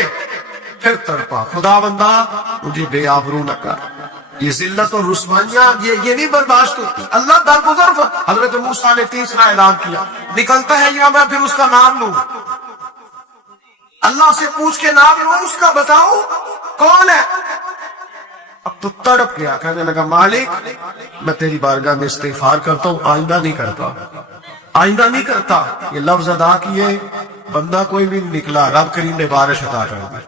پھر تڑپا، خدا بندہ مجھے بے آبرو نہ کر، یہ ذلت اور رسوائیاں یہ نہیں برداشت ہوتی، اللہ درگزر۔ حضرت موسیٰ نے تیسرا اعلان کیا، نکلتا ہے یا میں پھر اس کا نام لوں؟ اللہ سے پوچھ کے نام لوں اس کا، بتاؤ کون ہے؟ اب تو تڑپ گیا، کہنے لگا مالک میں تیری بارگاہ میں استغفار کرتا ہوں، آئندہ نہیں کرتا، آئندہ نہیں کرتا۔ یہ لفظ ادا کیے، بندہ کوئی بھی نکلا، رب کریم نے بارش عطا کر دی،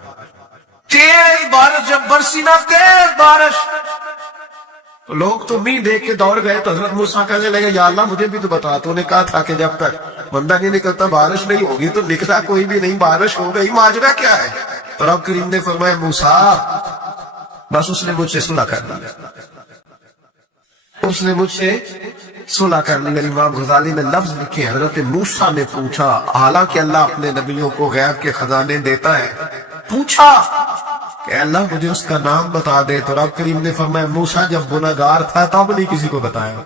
تیز بارش، جب برسی نا تیز بارش، تو لوگ تو نہیں دیکھ کے دوڑ گئے، تو حضرت موسیٰ کہنے لگے یا اللہ مجھے بھی تو بتا، تو نے کہا تھا کہ جب تک بندہ نہیں نکلتا بارش نہیں ہوگی، تو نکلا کوئی بھی نہیں، بارش ہو گئی، ماجرا کیا ہے؟ تو رب کریم نے فرمایا موسیٰ بس اس نے مجھ سے صلح کر لی، اس نے مجھ سے صلح کر لی۔ امام غزالی نے لفظ لکھے، حضرت موسیٰ نے پوچھا، حالانکہ اللہ اپنے نبیوں کو غیب کے خزانے دیتا ہے، پوچھا کہ اللہ مجھے اس کا نام بتا دے، تو رب کریم نے فرمایا موسیٰ جب گناہگار تھا تب نہیں کسی کو بتایا،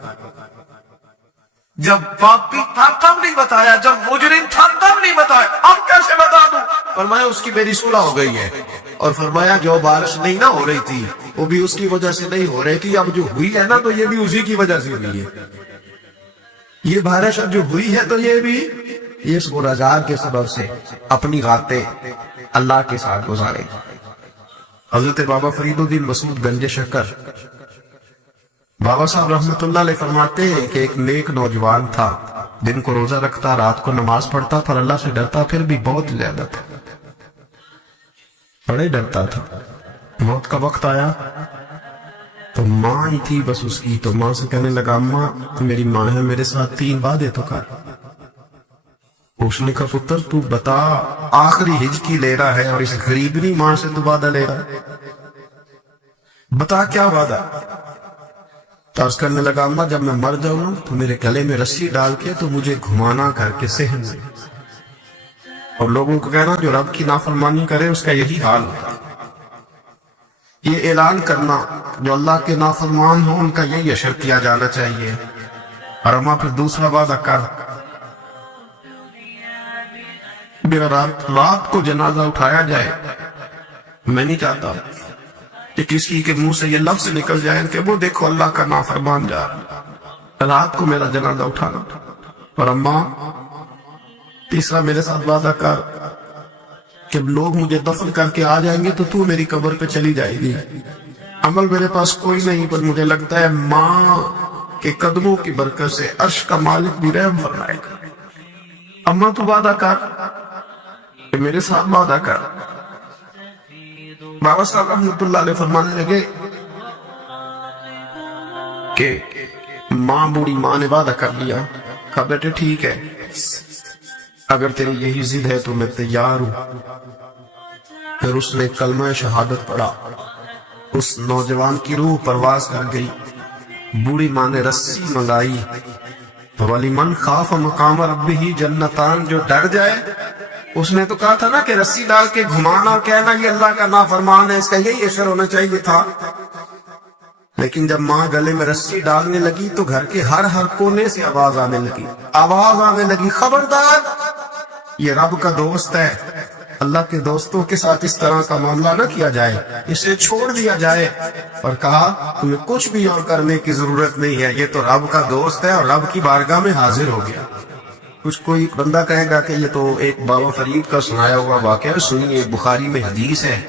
جب پاپی تھا تب نہیں بتایا، جب مجرم تھا تب نہیں بتایا، اب کیسے بتا دوں؟ فرمایا اس کی میری صلح ہو گئی ہے، اور فرمایا جو بارش نہیں نہ ہو رہی تھی وہ بھی اس کی وجہ سے نہیں ہو رہی تھی، اب جو ہوئی ہے نا تو یہ بھی اسی کی وجہ سے ہوئی ہے، یہ بارش اب جو ہوئی ہے تو یہ بھی اس گناہگار کے سبب سے اپنی راتیں اللہ کے ساتھ گزارے۔ حضرت بابا فرید الدین مسعود گنج شکر بابا صاحب رحمۃ اللہ علیہ فرماتے ہیں کہ ایک نیک نوجوان تھا، دن کو روزہ رکھتا، رات کو نماز پڑھتا، پر اللہ سے ڈرتا پھر بھی بہت زیادہ تھا، بڑے ڈرتا تھا۔ موت کا وقت آیا تو ماں ہی تھی بس اس کی، تو ماں سے کہنے لگا اماں میری ماں ہے، میرے ساتھ 3 وعدے تو کر۔ اس نے کہا پتر تو بتا، آخری ہجکی لے رہا ہے اور اس غریبنی ماں سے تو وعدہ لے رہا ہے، بتا کیا وعدہ؟ تو عرض کرنے لگا اماں جب میں مر جاؤں تو میرے گلے میں رسی ڈال کے تو مجھے گھمانا کر کے صحن میں، اور لوگوں کو کہنا جو رب کی نافرمانی کرے اس کا یہی حال ہوتا، یہ اعلان کرنا جو اللہ کے نافرمان ہوں ان کا یہی اشر کیا جانا چاہیے۔ اور اماں پھر دوسرا وعدہ کر، میرا رات کو جنازہ اٹھایا جائے، میں نہیں چاہتا کہ کسی کے منہ سے یہ لفظ نکل جائے کہ وہ دیکھو اللہ کا نافرمان جا رہا، رات کو میرا جنازہ اٹھانا۔ اور اماں تیسرا میرے ساتھ وعدہ کر کہ لوگ مجھے دفن کر کے آ جائیں گے تو تو میری قبر پہ چلی جائے گی، عمل میرے پاس کوئی نہیں، پر مجھے لگتا ہے ماں کے قدموں کی برکت سے عرش کا مالک بھی رحم فرمائے گا۔ اماں تو وعدہ کر کہ میرے ساتھ وعدہ کر۔ بابا صاحب رحمۃ اللہ علیہ فرمانے لگے کہ ماں بوڑھی ماں نے وعدہ کر لیا، کہا بیٹے ٹھیک ہے اگر تیری یہی ضد ہے تو میں تیار ہوں۔ پھر اس نے کلمہ شہادت پڑھا، اس نوجوان کی روح پرواز کر گئی، بوڑھی ماں نے رسی منگائی، وَلِمَنْ خَافَ مَقَامَ رَبِّهِ جَنَّتَانِ، جو ڈر جائے، اس نے تو کہا تھا نا کہ رسی ڈال کے گھمانا اور کہنا یہ اللہ کا نافرمان ہے، اس کا یہی اشر ہونا چاہیے تھا، لیکن جب ماں گلے میں رسی ڈالنے لگی تو گھر کے ہر کونے سے آواز آنے لگی خبردار یہ رب کا دوست ہے، اللہ کے دوستوں کے ساتھ اس طرح کا معاملہ نہ کیا جائے، اسے چھوڑ دیا جائے، اور کہا تمہیں کچھ بھی اور کرنے کی ضرورت نہیں ہے، یہ تو رب کا دوست ہے اور رب کی بارگاہ میں حاضر ہو گیا۔ کچھ کوئی بندہ کہے گا کہ یہ تو ایک بابا فرید کا سنایا ہوا واقعہ، سنیے بخاری میں حدیث ہے،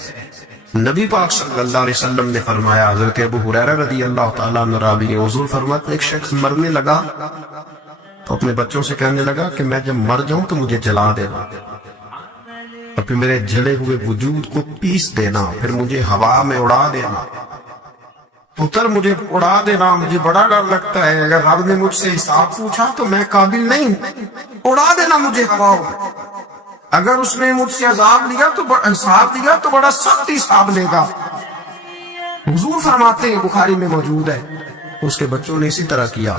نبی پاک صلی اللہ علیہ وسلم نے فرمایا، حضرت ابو ہریرہ رضی اللہ تعالیٰ عنہ راوی نے، حضور فرماتے ایک شخص مرنے لگا تو اپنے بچوں سے کہنے لگا کہ میں جب مر جاؤں تو مجھے جلا دینا، اور پھر میرے جلے ہوئے وجود کو پیس دینا، پھر مجھے ہوا میں اڑا دینا۔ پتر مجھے اڑا دینا، مجھے بڑا ڈر لگتا ہے، اگر رب نے مجھ سے حساب پوچھا تو میں قابل نہیں ہوں، اڑا دینا مجھے ہوا میں، اگر اس نے مجھ سے عذاب لیا تو حساب لیا تو بڑا سخت حساب لے گا۔ حضور فرماتے ہیں بخاری میں موجود ہے، اس کے بچوں نے اسی طرح کیا،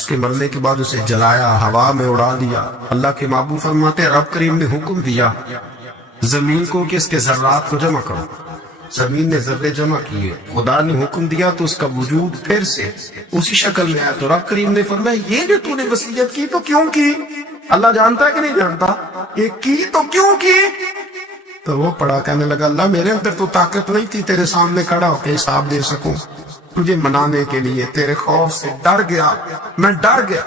اس کے مرنے کے بعد اسے جلایا، ہوا میں اڑا دیا۔ اللہ کے محبوب فرماتے ہیں رب کریم نے حکم دیا زمین کو کہ اس کے ذرات کو جمع کرو، زمین نے ذرے جمع کیے، خدا نے حکم دیا تو اس کا وجود پھر سے اسی شکل میں آیا۔ تو رب کریم نے فرمایا یہ جو تو نے وصیت کی تو کیوں کی؟ اللہ جانتا ہے کہ نہیں جانتا؟ یہ کی تو کیوں کی؟ تو وہ پڑا کہنے لگا اللہ میرے اندر تو طاقت نہیں تھی تیرے سامنے کھڑا ہو کے حساب دے سکوں، تجھے منانے کے لیے تیرے خوف سے ڈر گیا، میں ڈر گیا۔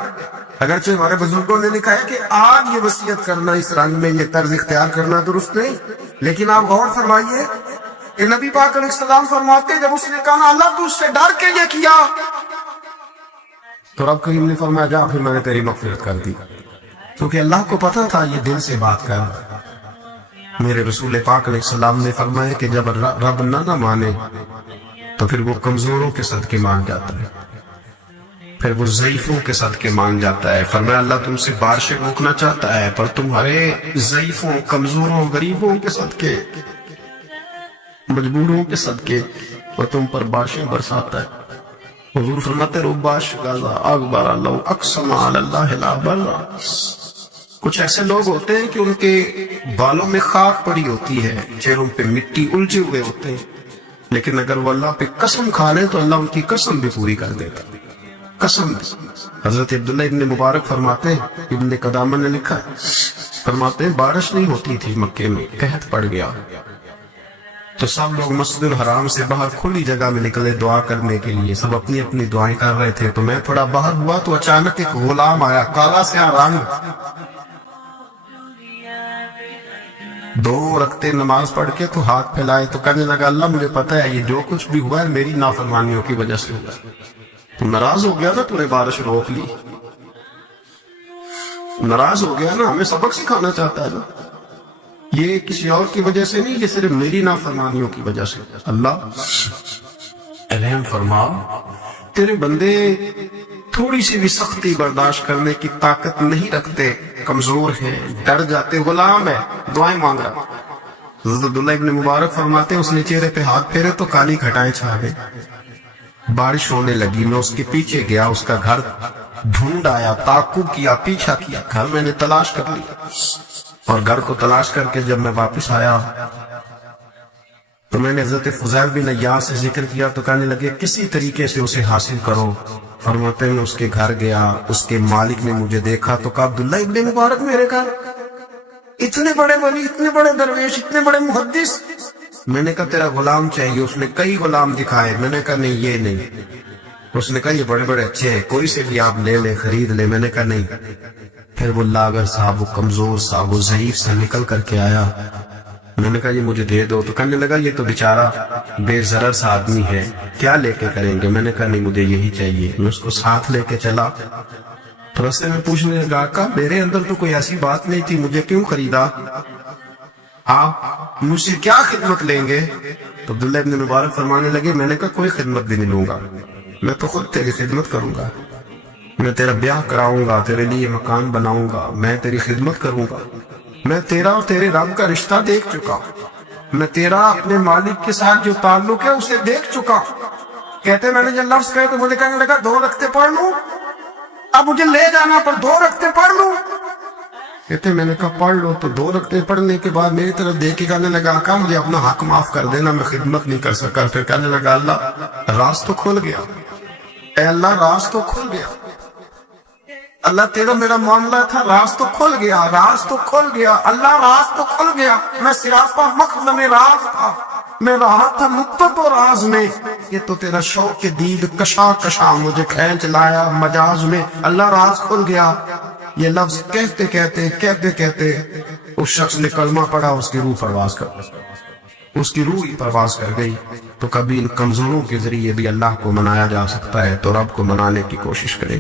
اگرچہ ہمارے بزرگوں نے لکھا ہے کہ آج یہ وصیت کرنا اس رنگ میں یہ طرز اختیار کرنا درست نہیں، لیکن آپ غور فرمائیے کہ نبی پاک علیہ السلام فرماتے جب اس نے کہا اللہ تو اس سے ڈر کے یہ کیا، تو رب کریم نے فرمایا جا پھر میں نے تیری مغفرت کر دی، کیونکہ اللہ کو پتا تھا یہ دل سے بات کر۔ میرے رسول پاک علیہ السلام نے فرمایا کہ جب رب نہ مانے تو پھر وہ کمزوروں کے صدقے مان جاتا ہے، پھر وہ ضعیفوں کے صدقے مان جاتا ہے۔ فرمایا اللہ تم سے بارشیں روکنا چاہتا ہے پر تمہارے ضعیفوں، کمزوروں، غریبوں کے صدقے، مجبوروں کے صدقے اور تم پر بارشیں برساتا ہے۔ حضور فرماتے رب شغاز اکبر لو اقسم علی اللہ لا برا۔ کچھ ایسے لوگ ہوتے ہیں کہ ان کے بالوں میں خاک پڑی ہوتی ہے، چہروں پہ مٹی الجھے ہوئے ہوتے ہیں، لیکن اگر وہ اللہ پہ قسم کھا لیں تو اللہ ان کی قسم بھی پوری کر دیتا، قسم۔ حضرت عبداللہ ابن مبارک فرماتے ہیں، ابن قدامہ نے لکھا ہے، فرماتے ہیں بارش نہیں ہوتی تھی مکے میں، قحط پڑ گیا تو سب لوگ مسجد الحرام سے باہر کھلی جگہ میں نکلے دعا کرنے کے لیے، سب اپنی اپنی دعائیں کر رہے تھے۔ تو میں تھوڑا باہر ہوا تو اچانک ایک غلام آیا، کالا سیاہ رنگ، 2 رکعتیں نماز پڑھ کے تو ہاتھ پھیلائے تو کہنے لگا اللہ مجھے پتا ہے یہ جو کچھ بھی ہوا ہے میری نافرمانیوں کی وجہ سے ہوا ہے۔ تو ناراض ہو گیا نا، تو نے بارش روک لی، ناراض ہو گیا نا، ہمیں سبق سکھانا چاہتا ہے نا، یہ کسی اور کی وجہ سے نہیں، یہ صرف میری نافرمانیوں کی وجہ سے۔ اللہ رحم فرما، تیرے بندے تھوڑی سی بھی سختی برداشت کرنے کی طاقت نہیں رکھتے، کمزور ہیں، ڈر جاتے، غلام ہے، دعائیں مانگ رہا۔ حضرت عبداللہ ابن مبارک فرماتے ہیں اس نے چہرے پہ ہاتھ پھیرے تو کالی گھٹائیں چھا گئی، بارش ہونے لگی، میں اس کے پیچھے گیا، اس کا گھر ڈھونڈ آیا، تعقب کیا، پیچھا کیا، گھر میں نے تلاش کر لیا، اور گھر کو تلاش کر کے جب میں واپس آیا تو میں نے حضرت فضیل بن عیاض سے ذکر کیا تو کہنے لگے کسی طریقے سے اسے حاصل کرو۔ فرماتے ہیں اس کے گھر گیا، اس کے مالک نے مجھے دیکھا تو کہا عبداللہ ابن مبارک میرے گھر، اتنے بڑے ولی، اتنے بڑے درویش، اتنے بڑے محدث۔ میں نے کہا تیرا غلام چاہیے، اس نے کئی غلام دکھائے، میں نے کہا نہیں یہ نہیں، اس نے کہا یہ بڑے بڑے اچھے ہیں، کوئی سے بھی آپ لے لے، خرید لے، میں نے کہا نہیں۔ پھر وہ لاغر صاحب، وہ کمزور صاحب، وہ ضعیف سے نکل کر کے آیا، میں نے کہا یہ مجھے دے دو، تو کہنے لگا یہ تو بیچارہ بے ضرر سا آدمی ہے، کیا لے کے کریں گے؟ میں نے کہا نہیں مجھے یہی چاہیے۔ میں اس کو ساتھ لے کے چلا تو راستے میں پوچھنے لگا کہ میرے اندر تو کوئی ایسی بات نہیں تھی، مجھے کیوں خریدا؟ آپ مجھ سے کیا خدمت لیں گے؟ تو عبداللہ ابن مبارک فرمانے لگے میں نے کہا کوئی خدمت بھی نہیں لوں گا، میں تو خود تیری خدمت کروں گا، میں تیرا بیاہ کراؤں گا، تیرے لیے مکان بناؤں گا، میں تیری خدمت کروں گا، میں تیرا اور تیرے رب کا رشتہ دیکھ چکا، میں تیرا اپنے مالک کے ساتھ جو تعلق ہے اسے دیکھ چکا۔ کہتے میں نے جب لفظ کہے تو مجھے کہنے لگا 2 رکعتیں پڑھ لوں، اب مجھے لے جانا پر 2 رکعتیں پڑھ لوں۔ کہتے میں نے کہا پڑھ لو، تو 2 رکعتیں پڑھنے کے بعد میری طرف دیکھ کے کہنے لگا آقا مجھے اپنا حق معاف کر دینا، میں خدمت نہیں کر سکا۔ پھر کہنے لگا اللہ راز تو کھل گیا، اے اللہ راز تو کھل گیا، اللہ تیرا میرا معاملہ تھا، راز تو کھل گیا، راز تو کھل گیا، اللہ راز تو کھل گیا، میں سیاستہ مخزن راز تھا، میں رہا تھا نقطہ و راز میں، یہ تو تیرا شوق کے دید کشا کشا مجھے کھینچ لایا مجاز میں، اللہ راز کھل گیا۔ یہ لفظ کہتے کہتے کہتے کہتے اس شخص نے کلمہ پڑھا، اس کی روح پرواز کر اس کی روح ہی پرواز کر گئی۔ تو کبھی ان کمزوروں کے ذریعے بھی اللہ کو منایا جا سکتا ہے، تو رب کو منانے کی کوشش کرے،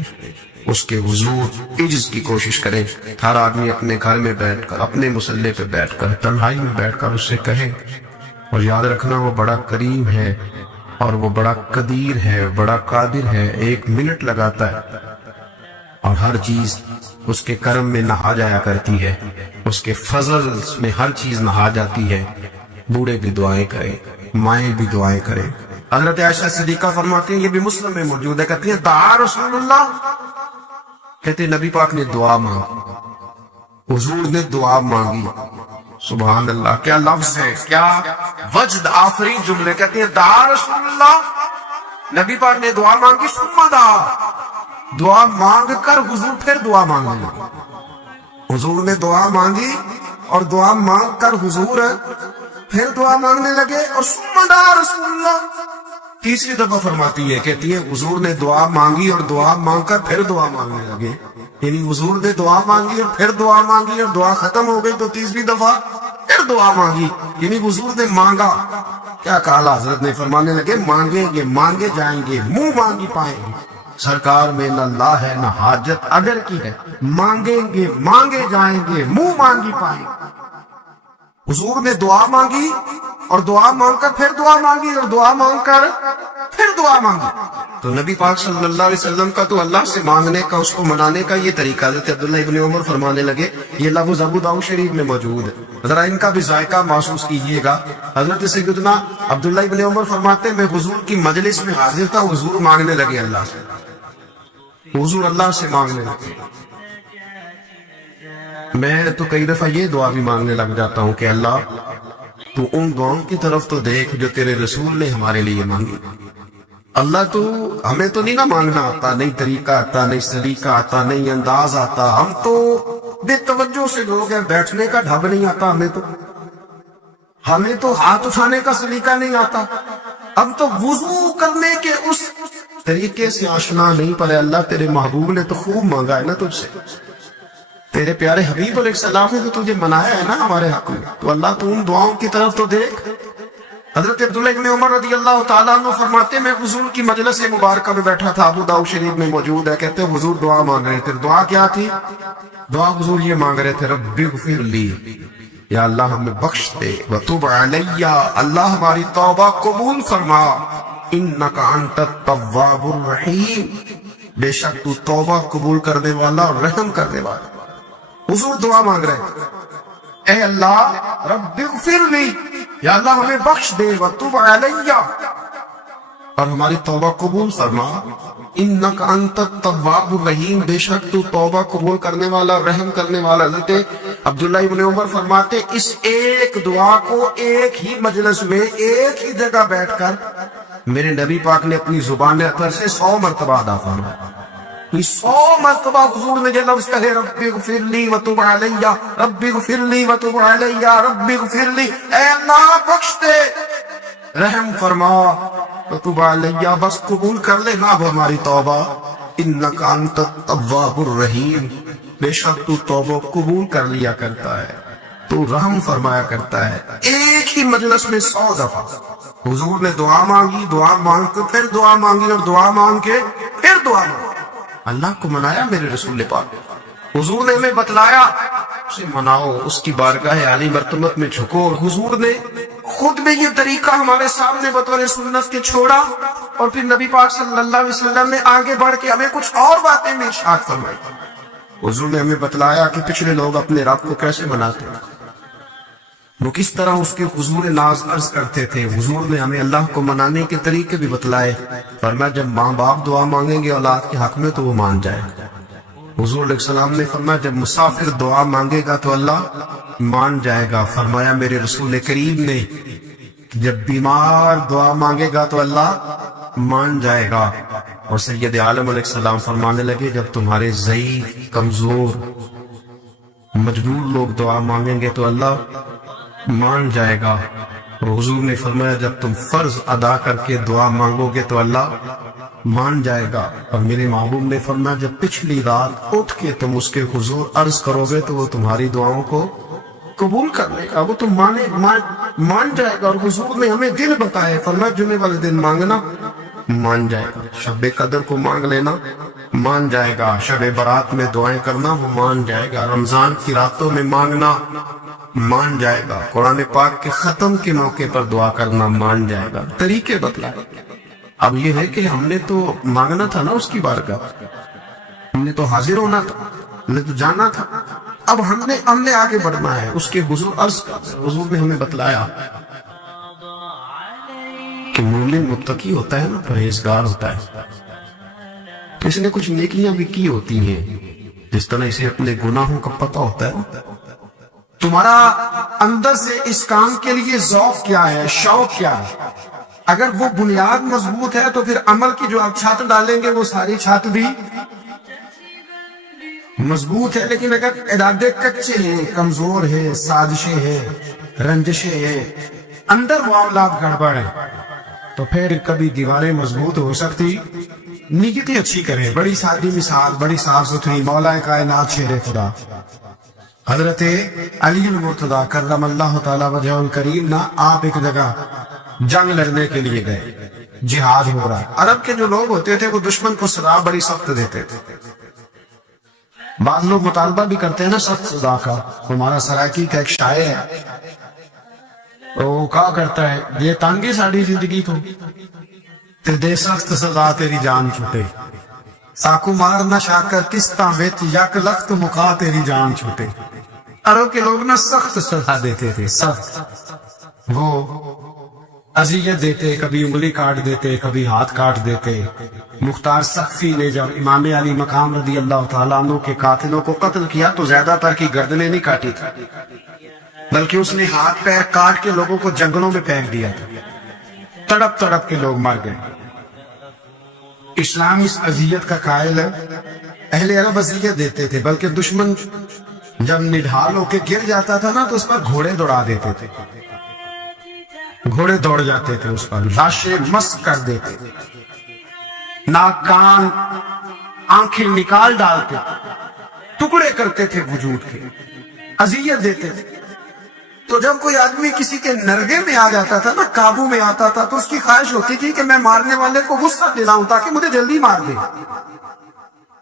اس کے حضور عجز کی کوشش کرے۔ ہر آدمی اپنے گھر میں بیٹھ کر، اپنے مصلے پہ بیٹھ کر، تنہائی میں بیٹھ کر اس سے کہے، اور یاد رکھنا وہ بڑا کریم ہے اور وہ بڑا قدیر ہے، بڑا قادر ہے، 1 منٹ لگاتا ہے اور ہر چیز اس کے کرم میں نہا جایا کرتی ہے، اس کے فضل میں ہر چیز نہا جاتی ہے۔ بوڑھے بھی دعائیں کریں، مائیں بھی دعائیں کریں۔ حضرت عائشہ صدیقہ فرماتی ہیں، یہ بھی مسلم میں موجود ہے، کہتی ہیں دعا رسول اللہ کہتے نبی پاک نے دعا مانگی، حضور نے دعا مانگی. سبحان اللہ، کیا لفظ ہے، کیا وجد آفرین جملے. کہتے ہیں دعا رسول اللہ، نبی پاک نے دعا مانگی، ثم دعا، دعا مانگ کر حضور پھر دعا مانگنے لگے. حضور نے دعا مانگی اور دعا مانگ کر حضور پھر دعا مانگنے لگے. اور ثم دعا رسول اللہ تیسری دفعہ فرماتی ہے، کہتی ہے حضور نے دعا مانگی اور دعا مانگ کر پھر دعا مانگنے لگے. یعنی حضور نے دعا مانگی اور پھر دعا مانگی اور دعا ختم ہو گئی تو تیسری دفعہ پھر دعا مانگی. یعنی حضور نے مانگا. کیا کہا حضرت نے، فرمانے لگے مانگیں گے مانگے جائیں گے، منہ مانگی پائیں گے. سرکار میں نہ اللہ ہے نہ حاجت اگر کی ہے، مانگیں گے مانگے جائیں گے، منہ مانگی پائیں گے. حضور نے دعا مانگی اور دعا مانگ کر پھر دعا مانگی اور دعا مانگ کر پھر دعا مانگی. تو نبی پاک صلی اللہ علیہ وسلم کا تو اللہ سے مانگنے کا، اس کو منانے کا یہ طریقہ. حضرت عبداللہ ابن عمر فرمانے لگے، یہ لفظ ابو داؤد شریف میں موجود ہے، ذرا ان کا بھی ذائقہ محسوس کیجئے گا. حضرت سیدنا عبداللہ ابن عمر فرماتے ہیں میں حضور کی مجلس میں حاضر تھا، حضور مانگنے لگے اللہ سے، حضور اللہ سے مانگنے لگے. میں تو کئی دفعہ یہ دعا بھی مانگنے لگ جاتا ہوں کہ اللہ تو ان دعاؤں کی طرف تو دیکھ جو تیرے رسول نے ہمارے لیے مانگی. اللہ تو ہمیں تو نہیں نہ مانگنا آتا، نہیں طریقہ آتا، نہیں سلیقہ آتا، نہیں انداز آتا. ہم تو بے توجہ سے لوگ ہیں، بیٹھنے کا ڈھب نہیں آتا ہمیں تو ہاتھ اٹھانے کا سلیقہ نہیں آتا. ہم تو وضو کرنے کے اس طریقے سے آشنا نہیں. پر اللہ تیرے محبوب نے تو خوب مانگا ہے نا تجھ سے، تیرے پیارے حبیب علیہ السلام نے تو تجھے منایا ہے نا ہمارے حق میں. تو اللہ تو ان دعاؤں کی طرف تو دیکھ. حضرت عبداللہ ابن عمر رضی اللہ تعالیٰ عنہ فرماتے میں حضور کی مجلس مبارکہ میں بیٹھا تھا، ابو داؤد شریف میں موجود ہے. کہتے ہیں حضور دعا مانگ رہے تھے. دعا کیا تھی؟ دعا حضور یہ مانگ رہے تھے رب اغفر لی، یا اللہ ہمیں بخش دے، وتوب علیہ، اللہ ہماری توبہ قبول فرما، انک انت التواب الرحیم، بے شک تو توبہ قبول کرنے والا اور رحم کرنے والا. حضور دعا مانگ رہے ہیں، اے اللہ رب اغفر لی، یا اللہ ہمیں بخش دے، وتوب علیہ، اور ہماری توبہ قبول فرما، انک انت التواب الرحیم، بے شک تو توبہ قبول کرنے والا رحم کرنے والا. حضرت عبداللہ ابن عمر فرماتے اس ایک دعا کو ایک ہی مجلس میں ایک ہی جگہ بیٹھ کر میرے نبی پاک نے اپنی زبان اطہر سے 100 مرتبہ ادا فرمایا. 100 مرتبہ حضور نے یہ لفظ کہے رب اغفر لی وتوب علیہ، رب اغفر لی وتوب علیہ، رب اغفر لی، اے اللہ بخش دے، رحم فرما، وتوب علیہ، بس قبول کر لے نا ہماری توبہ، انک انت التواب الرحیم، بے شک تو توبہ قبول کر لیا کرتا ہے، تو رحم فرمایا کرتا ہے. ایک ہی مجلس میں 100 دفعہ حضور نے دعا مانگی، دعا مانگ کے پھر دعا مانگی اور دعا مانگ کے پھر دعا مانگی. اللہ کو منایا میرے رسول پاک. حضور نے ہمیں بتلایا اسے مناؤ، اس کی بارگاہ عالی مرتبت میں جھکو. اور حضور نے خود میں یہ طریقہ ہمارے سامنے بطور سنت کے چھوڑا، اور پھر نبی پاک صلی اللہ علیہ وسلم نے آگے بڑھ کے ہمیں کچھ اور باتیں میں ارشاد فرمائی. حضور نے ہمیں بتلایا کہ پچھلے لوگ اپنے رب کو کیسے مناتے ہیں، وہ کس طرح اس کے حضور ناز عرض کرتے تھے. حضور نے ہمیں اللہ کو منانے کے طریقے بھی بتلائے. فرمایا جب ماں باپ دعا مانگیں گے اولاد کے حق میں تو وہ مان جائے گا. حضور علیہ السلام نے فرمایا جب مسافر دعا مانگے گا تو اللہ مان جائے گا. فرمایا میرے رسول کریم نے جب بیمار دعا مانگے گا تو اللہ مان جائے گا. اور سید عالم علیہ السلام فرمانے لگے جب تمہارے ضعیف، کمزور، مجبور لوگ دعا مانگیں گے تو اللہ مان جائے گا. اور حضور نے فرمایا جب تم فرض ادا کر کے دعا مانگو گے تو اللہ مان جائے گا. اور میرے محبوب نے فرمایا جب پچھلی رات اٹھ کے تم اس کے حضور عرض کرو گے تو وہ تمہاری دعاؤں کو قبول کرنے کا، وہ تم مان جائے گا. اور حضور نے ہمیں دن بتائے، فرمایا جمعے والے دن مانگنا مان جائے گا، شب قدر کو مانگ لینا مان جائے گا، شب برات میں دعائیں کرنا وہ مان جائے گا، رمضان کی راتوں میں مانگنا مان جائے گا، قرآن پاک کے ختم کے موقع پر دعا کرنا مان جائے گا. طریقے بتلائے. اب یہ ہے کہ ہم نے تو مانگنا تھا نا اس کی بارگاہ، ہم نے تو حاضر ہونا تھا، ہم نے تو جانا تھا. اب ہم نے آگے بڑھنا ہے اس کے حضور عرض کر. حضور نے ہمیں بتلایا کہ مومن متقی ہوتا ہے نا، پرہیزگار ہوتا ہے، اس نے کچھ نیکیاں بھی کی ہوتی ہیں جس طرح اسے اپنے گناہوں کا پتہ ہوتا ہے. تمہارا اندر سے اس کام کے لیے ذوق کیا ہے, شوق کیا ہے؟ اگر وہ بنیاد مضبوط ہے تو پھر عمل کی جو آپ چھت ڈالیں گے وہ ساری چھت بھی مضبوط ہے. لیکن اگر ارادے کچے ہیں, کمزور ہیں, سازشیں ہیں, رنجشیں ہیں, اندر معاملات گڑبڑ ہیں, تو پھر کبھی دیواریں مضبوط ہو سکتی. نیتیں اچھی کریں. بڑی سادی مثال, بڑی صاف ستھری, مولا کائنات شیر خدا حضرت علی المرتضی کرم اللہ تعالی وجہ الکریم نا, آپ ایک جگہ جنگ لڑنے کے لیے گئے, جہاد ہو رہا ہے. عرب کے جو لوگ ہوتے تھے وہ دشمن کو سزا بڑی سخت دیتے تھے. بعض لوگ مطالبہ بھی کرتے ہیں نا سخت سزا کا. ہمارا سراکی کا ایک شاعر ہے, وہ کہا کرتا ہے, یہ تانگی ساڑی زندگی کو تے دے سخت سزا تیری جان چھوٹے, ساکو مار نہ شاکر کستاں وچ یک لخت مکا تیری جان چھوٹے. عرب کے لوگ نا سخت سزا دیتے تھے, سخت. وہ اذیت دیتے, کبھی انگلی کاٹ دیتے, کبھی ہاتھ کاٹ دیتے. مختار سقفی نے جب امام علی مقام رضی اللہ تعالیٰ عنہ کے قاتلوں کو قتل کیا تو زیادہ تر کی گردنیں نہیں کاٹی تھی, بلکہ اس نے ہاتھ پیر کاٹ کے لوگوں کو جنگلوں میں پھینک دیا تھا. تڑپ تڑپ کے لوگ مر گئے. اسلام اس اذیت کا قائل ہے. اہل عرب اذیت دیتے تھے, بلکہ دشمن جب نڈھال ہو کے گر جاتا تھا نا تو اس پر گھوڑے دوڑا دیتے تھے. گھوڑے دوڑ جاتے تھے اس پر, لاشیں مسک کر دیتے, ناک کان آنکھیں نکال ڈالتے, ٹکڑے کرتے تھے وجود کے, اذیت دیتے تھے. تو جب کوئی آدمی کسی کے نرگے میں آ جاتا تھا نا, قابو میں آتا تھا, تو اس کی خواہش ہوتی تھی کہ میں مارنے والے کو غصہ دلاؤں تاکہ مجھے جلدی مار دے,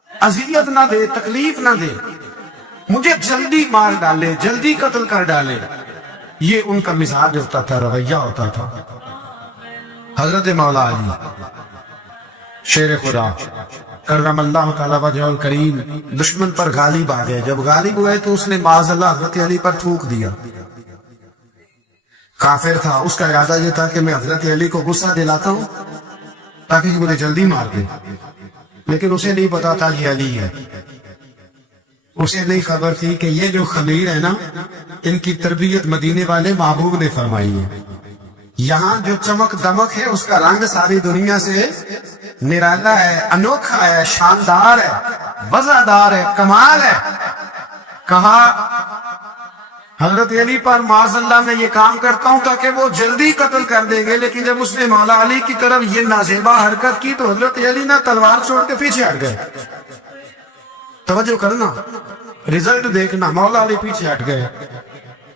اذیت نہ دے, تکلیف نہ دے, مجھے جلدی مار ڈالے, جلدی قتل کر ڈالے. یہ ان کا مزاج ہوتا تھا, رویہ ہوتا تھا. حضرت مولا علی شیر خدا کرم اللہ تعالی وجہ الکریم دشمن پر غالب آ گئے. جب غالب ہوئے تو اس نے معاذ اللہ حضرت علی پر تھوک دیا. کافر تھا, اس کا ارادہ یہ تھا کہ میں حضرت علی کو غصہ دلاتا ہوں تاکہ مجھے جلدی مار دے. لیکن اسے نہیں پتا تھا یہ علی ہے. اسے نہیں خبر تھی کہ یہ جو خمیر ہے نا, ان کی تربیت مدینے والے محبوب نے فرمائی ہے. یہاں جو چمک دمک ہے اس کا رنگ ساری دنیا سے نرالا ہے, انوکھا ہے, شاندار ہے, وزادار ہے, کمال ہے. کہا حضرت علی پر معاذ اللہ میں یہ کام کرتا ہوں تاکہ وہ جلدی قتل کر دیں گے. لیکن جب اس نے مولا علی کی طرف یہ نازیبا حرکت کی تو حضرت علی نے تلوار چھوڑ کے پیچھے ہٹ گئے. توجہ کرنا, رزلٹ دیکھنا. مولا علی پیچھے ہٹ گئے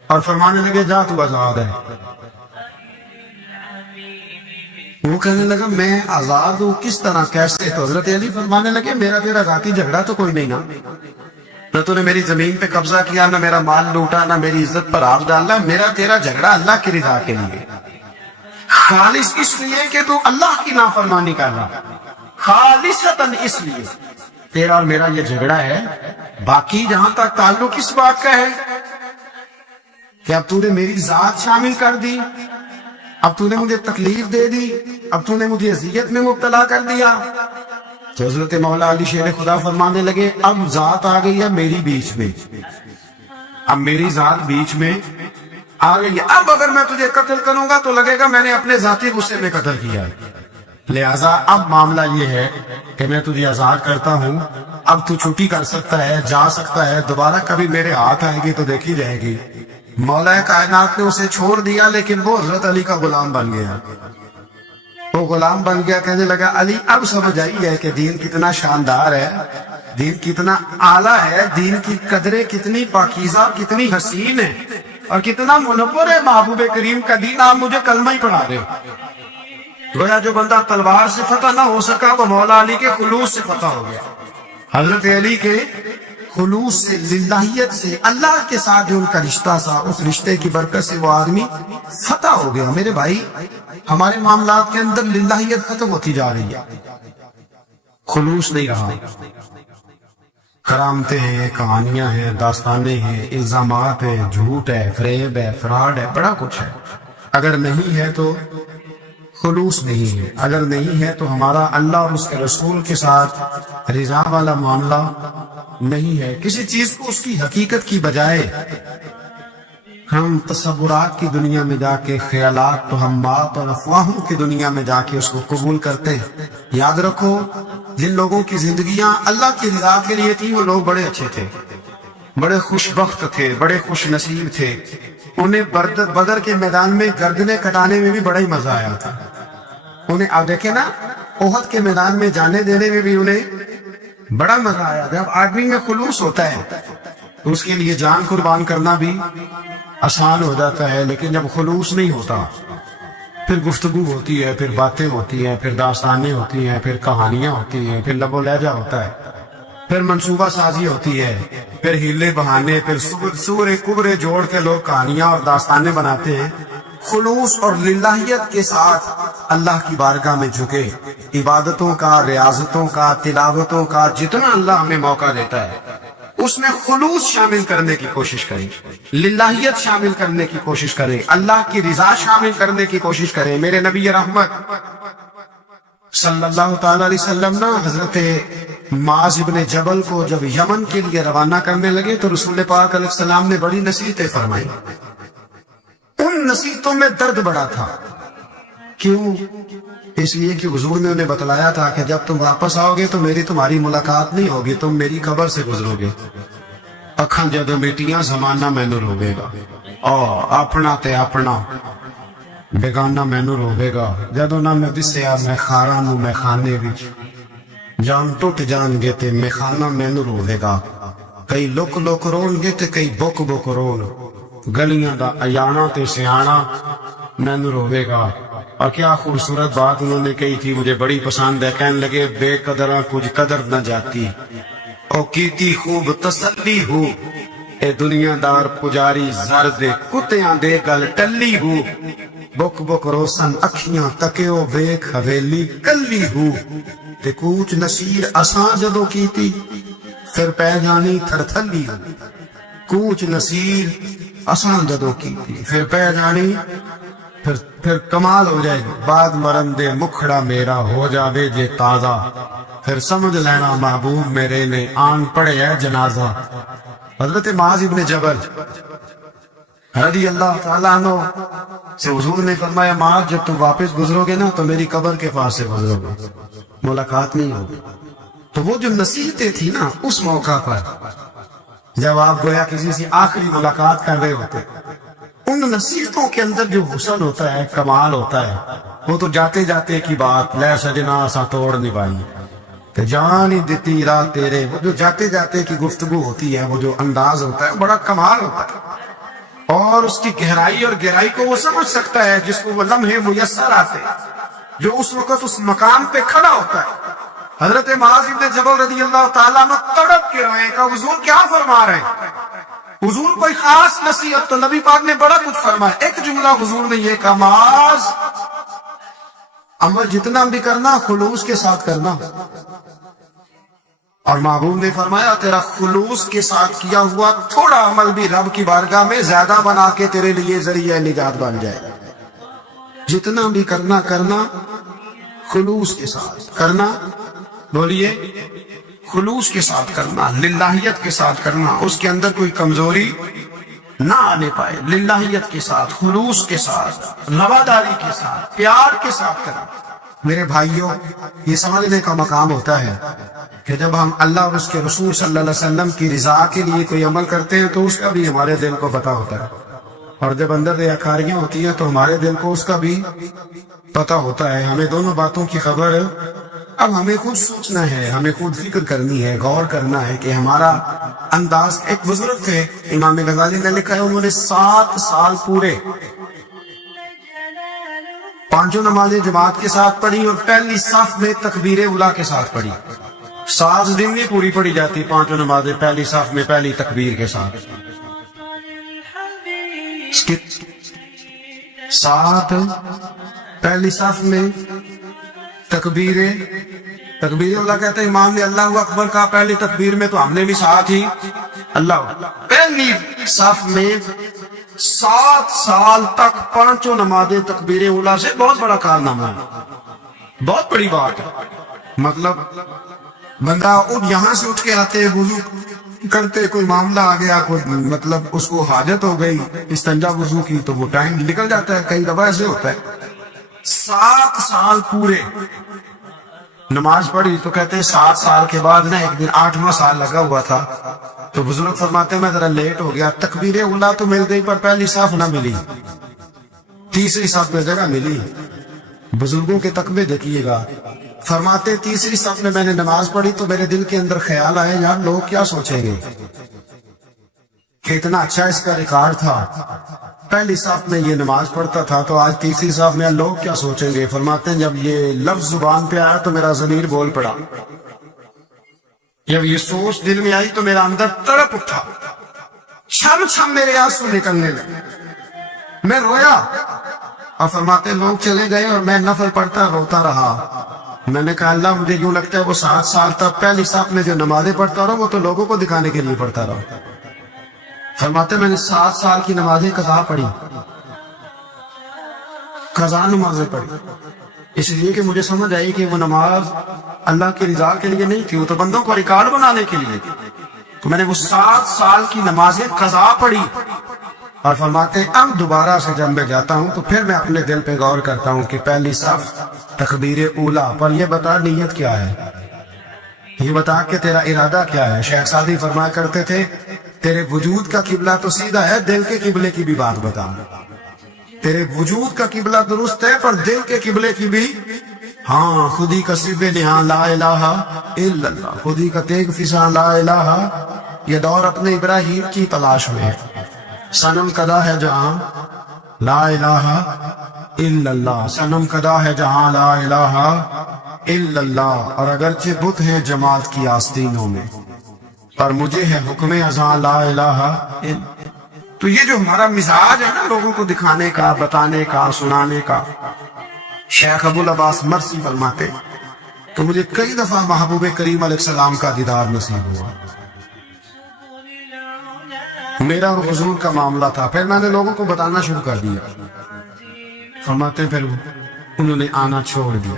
اور فرمانے لگے جا تو آزاد ہے. وہ کہنے لگا میں آزاد ہوں, کس طرح, کیسے؟ تو حضرت علی فرمانے لگے میرا تیرا ذاتی جھگڑا تو کوئی نہیں نا, نہ تو نے میری زمین پہ قبضہ کیا, نہ میرا مال لوٹا, نہ میری عزت پر آگ ڈالا. میرا تیرا جھگڑا اللہ کی رضا کے لیے, خالص اس لیے کہ تو اللہ کی نافرمانی کر رہا, خالصتاً اس لیے تیرا اور میرا یہ جھگڑا ہے. باقی جہاں تک تعلق اس بات کا ہے کہ اب تو نے میری ذات شامل کر دی, اب تو نے مجھے تکلیف دے دی, اب تو نے مجھے اذیت میں مبتلا کر دیا. تو حضرت مولا علی شیر خدا فرمانے لگے اب ذات آ گئی ہے میری بیچ میں, اب میری ذات بیچ میں آ گئی ہے. اب اگر میں تجھے قتل کروں گا تو لگے گا میں نے اپنے ذاتی غصے میں قتل کیا. لہذا اب معاملہ یہ ہے کہ میں تجھے آزاد کرتا ہوں, اب تو چھٹی کر سکتا ہے, جا سکتا ہے, دوبارہ کبھی میرے ہاتھ آئے گی تو دیکھی جائے گی. مولا کائنات نے اسے چھوڑ دیا, لیکن وہ حضرت علی کا غلام بن گیا. وہ غلام بن گیا, کہنے لگا علی اب سمجھ آئی ہے کہ دین کتنا شاندار ہے, دین کتنا اعلیٰ ہے, دین کی قدریں کتنی پاکیزہ, کتنی حسین ہے, اور کتنا منور ہے محبوب کریم کا دین. آپ مجھے کلمہ ہی پڑھا دے. گویا جو بندہ تلوار سے فتح نہ ہو سکا وہ مولا علی کے خلوص سے فتح ہو گیا. حضرت علی کے خلوص سے, للہیت سے, اللہ کے ساتھ جو ان کا رشتہ تھا, اس رشتے کی برکت سے وہ آدمی فتح ہو گیا. میرے بھائی, ہمارے معاملات کے اندر للہیت ختم ہوتی جا رہی ہے, خلوص نہیں رہا. کرامتیں ہیں, کہانیاں ہیں, داستانیں ہیں, الزامات ہیں, جھوٹ ہے, فریب ہے, فراڈ ہے, بڑا کچھ ہے. اگر نہیں ہے تو خلوص نہیں ہے. اگر نہیں ہے تو ہمارا اللہ اور اس کے رسول کے ساتھ رضا والا معاملہ نہیں ہے. کسی چیز کو اس کی حقیقت کی بجائے ہم تصورات کی دنیا میں جا کے، خیالات توہمات اور افواہوں کی دنیا میں جا کے اس کو قبول کرتے ہیں. یاد رکھو، جن لوگوں کی زندگیاں اللہ کی رضا کے لیے تھی وہ لوگ بڑے اچھے تھے، بڑے خوش بخت تھے، بڑے خوش نصیب تھے. انہیں بدر کے میدان میں گردنیں کٹانے میں بھی بڑا ہی مزہ آیا تھا. انہیں آپ دیکھیں نا، احد کے میدان میں جانے دینے میں بھی انہیں بڑا مزہ آیا. جب آدمی میں خلوص ہوتا ہے تو اس کے لیے جان قربان کرنا بھی آسان ہو جاتا ہے. لیکن جب خلوص نہیں ہوتا، پھر گفتگو ہوتی ہے، پھر باتیں ہوتی ہیں، پھر داستانیں ہوتی ہیں، پھر کہانیاں ہوتی ہیں، پھر لب و لہجہ ہوتا ہے، پھر منصوبہ سازی ہوتی ہے، پھر ہیلے بہانے، پھر سورے کبرے جوڑ کے لوگ کہانیاں اور داستانیں بناتے ہیں. خلوص اور للہیت کے ساتھ اللہ کی بارگاہ میں جھکے، عبادتوں کا، ریاضتوں کا، تلاوتوں کا جتنا اللہ ہمیں موقع دیتا ہے اس میں خلوص شامل کرنے کی کوشش کریں، للہیت شامل کرنے کی کوشش کریں، اللہ کی رضا شامل کرنے کی کوشش کریں. میرے نبی رحمت صلی اللہ تعالی علیہ وسلم نا حضرت معاذ ابن جبل کو جب یمن کے لیے روانہ کرنے لگے تو رسول پاک علیہ السلام نے بڑی نصیحتیں فرمائی. ان نصیحتوں میں درد بڑا تھا. کیوں؟ اس لیے کہ حضور نے انہیں بتلایا تھا کہ جب تم واپس آؤ گے تو میری تمہاری ملاقات نہیں ہوگی، تم میری قبر سے گزرو گے. اکھاں جدوں میٹیاں زمانہ مینوں روے گا، اپنا تے اپنا بیگانہ مینوں روے گا. جدوں نہ میں دسیا میں خاراں نوں میں خانے وچ، جان ٹوٹ جان گے تے میں خانہ مینوں روے گا. کئی لک لک رون گے تے کئی بک بک رون، گلیاں دا ایانا تے سیانا مینوں روے گا. اور کیا خوبصورت بات انہوں نے کہی تھی، مجھے بڑی پسند ہے. کہنے لگے بے قدراں کچھ قدر نہ جاتی، او کیتی خوب تسلی ہو، اے دنیا دار پجاری زر دے کتیاں دے گل ٹلی ہو. بک بک روسن اکھیاں تکیو ویکھ حویلی کلی ہو، تے کوچ نصیر اساں جدو کیتی پھر پہ جانی تھر تھلی ہو. کوچ نصیر اساں جدو کیتی پھر پہ جانی، پھر کمال ہو جائے گی. بعد مرن دے مکھڑا میرا ہو جاوے جے تازہ، پھر سمجھ لینا محبوب میرے نے آن پڑے ہے جنازہ. حضرت معاذ ابن جبل رضی اللہ تعالیٰ عنہ سے حضور نے فرمایا، معاذ جب تم واپس گزرو گے نا تو میری قبر کے پاس سے گزرو گے، ملاقات نہیں ہوگی. تو وہ جو نصیحتیں تھی نا اس موقع پر جب آپ گویا کسی سے آخری ملاقات کر رہے ہوتے، ان نصیحتوں کے اندر جو حسن ہوتا ہے، کمال ہوتا ہے، وہ تو جاتے جاتے کی بات لے سجنا سا توڑ نبھائی تے جان ہی دیتی رات تیرے، وہ جو جاتے جاتے کی گفتگو ہوتی ہے، وہ جو انداز ہوتا ہے بڑا کمال ہوتا ہے. اور اس کی گہرائی اور گہرائی کو وہ سمجھ سکتا ہے جس کو وہ لمحے میسر آتے، جو اس وقت اس مقام پہ کھڑا ہوتا ہے. حضرت معاذ بن جبل رضی اللہ تعالیٰ عنہ تڑپ کے روئے کہ حضور کیا فرما رہے ہیں. حضور کوئی خاص نصیحت تو نبی پاک نے بڑا کچھ فرمایا. ایک جملہ حضور نے یہ کہا، معاذ عمل جتنا بھی کرنا خلوص کے ساتھ کرنا. اور محبوب نے فرمایا تیرا خلوص کے ساتھ کیا ہوا تھوڑا عمل بھی رب کی بارگاہ میں زیادہ بنا کے تیرے لیے ذریعہ نجات بن جائے. جتنا بھی کرنا خلوص کے ساتھ کرنا. بولیے، خلوص کے ساتھ کرنا، للہیت کے ساتھ کرنا، اس کے اندر کوئی کمزوری نہ آنے پائے. للہیت کے ساتھ، خلوص کے ساتھ، رواداری کے ساتھ، پیار کے ساتھ کرنا. میرے بھائیوں، یہ سمجھنے کا مقام ہوتا ہے کہ جب ہم اللہ اور اس کے رسول صلی اللہ علیہ وسلم کی رضا کے لیے کوئی عمل کرتے ہیں تو اس کا بھی ہمارے دل کو پتہ ہوتا ہے، اور جب اندر ریاکاریاں ہوتی ہیں تو ہمارے دل کو اس کا بھی پتہ ہوتا ہے. ہمیں دونوں باتوں کی خبر اب ہمیں خود سوچنا ہے، ہمیں خود فکر کرنی ہے، غور کرنا ہے کہ ہمارا انداز. ایک بزرگ تھے امام غزالی نے لکھا ہے، انہوں نے 7 سال پورے 5 نمازیں جماعت کے ساتھ پڑھی اور پہلی صف میں تکبیر اولیٰ کے ساتھ پڑھی. 7 دن میں پوری پڑھی جاتی 5 نمازیں پہلی صف میں پہلی تکبیر کے ساتھ. 7 پہلی صف میں تکبیر اولیٰ کہتے ہیں. امام نے اللہ اکبر کہا پہلی تکبیر میں تو ہم نے بھی ساتھ ہی اللہ. پہلی صف میں 7 سال تک پانچوں نمازیں تکبیر اولا سے بہت بڑا کارنامہ ہے، بہت بڑی بات ہے. مطلب بندہ یہاں سے اٹھ کے آتے وضو کرتے، کوئی معاملہ آ گیا، کوئی مطلب اس کو حاجت ہو گئی استنجا وضو کی، تو وہ ٹائم نکل جاتا ہے. کئی دفعہ ایسے ہوتا ہے 7 سال پورے نماز پڑھی. تو کہتے ہیں 7 سال کے بعد نا ایک دن 8واں سال لگا ہوا تھا، تو بزرگ فرماتے ہیں میں ذرا لیٹ ہو گیا، تکبیر اولا تو مل گئی پر پہلی صف نہ ملی، تیسری صف میں جگہ ملی. بزرگوں کے تقوی دیکھیے گا. فرماتے تیسری صف میں نے نماز پڑھی تو میرے دل کے اندر خیال آئے یار لوگ کیا سوچیں گے کہ اتنا اچھا اس کا ریکارڈ تھا، پہلی صف میں یہ نماز پڑھتا تھا تو آج تیسری صف میں لوگ کیا سوچیں گے. فرماتے ہیں جب یہ لفظ زبان پہ آیا تو میرا ضمیر بول پڑا، جب یہ سوچ دل میں آئی تو میرا اندر تڑپ اٹھا، چھم چھم میرے آنسو نکلنے لگے، میں رویا. اور فرماتے لوگ چلے گئے اور میں نفل پڑھتا روتا رہا. میں نے کہا اللہ مجھے یوں لگتا ہے وہ 7 سال تک پہلی صف میں جو نمازیں پڑھتا رہا وہ تو لوگوں کو دکھانے کے لیے پڑھتا رہا. فرماتے میں نے 7 سال کی نمازیں قضا پڑھی، قضا نمازیں پڑھی، اس لیے کہ مجھے سمجھ آئی کہ وہ نماز اللہ کی رضا کے لیے نہیں تھی، وہ تو بندوں کو ریکارڈ بنانے کے لیے تھی. تو میں نے وہ 7 سال کی نمازیں قضا پڑھی. اور فرماتے ہیں اب دوبارہ سے جب میں جاتا ہوں تو پھر میں اپنے دل پہ غور کرتا ہوں کہ پہلی صف تکبیر اولا پر یہ بتا نیت کیا ہے، یہ بتا کہ تیرا ارادہ کیا ہے. شیخ سعدی فرمایا کرتے تھے تیرے وجود کا قبلہ تو سیدھا ہے، دل کے قبلے کی بھی بات بتا. تیرے وجود کا قبلہ درست ہے پر دل کے قبلے کی بھی، ہاں خودی کا سب نہاں لا الہ الا اللہ، خودی کا تیگ فساں لا الہ. یہ دور اپنے ابراہیم کی تلاش میں ہے. صنم کدا ہے جہاں لا الہ الا اللہ، صنم کدا ہے جہاں لا الہ الا اللہ. اور اگرچہ بت ہیں جماعت کی آستینوں میں پر مجھے ہے حکم ازاں لا الہ الا. تو یہ جو ہمارا مزاج ہے نا لوگوں کو دکھانے کا، بتانے کا، سنانے کا. شیخ ابو العباس مرسی فرماتے تو مجھے کئی دفعہ محبوب کریم علیہ السلام کا دیدار نصیب ہوا. میرا اور حضور کا معاملہ تھا، پھر میں نے لوگوں کو بتانا شروع کر دیا. فرماتے پھر انہوں نے آنا چھوڑ دیا،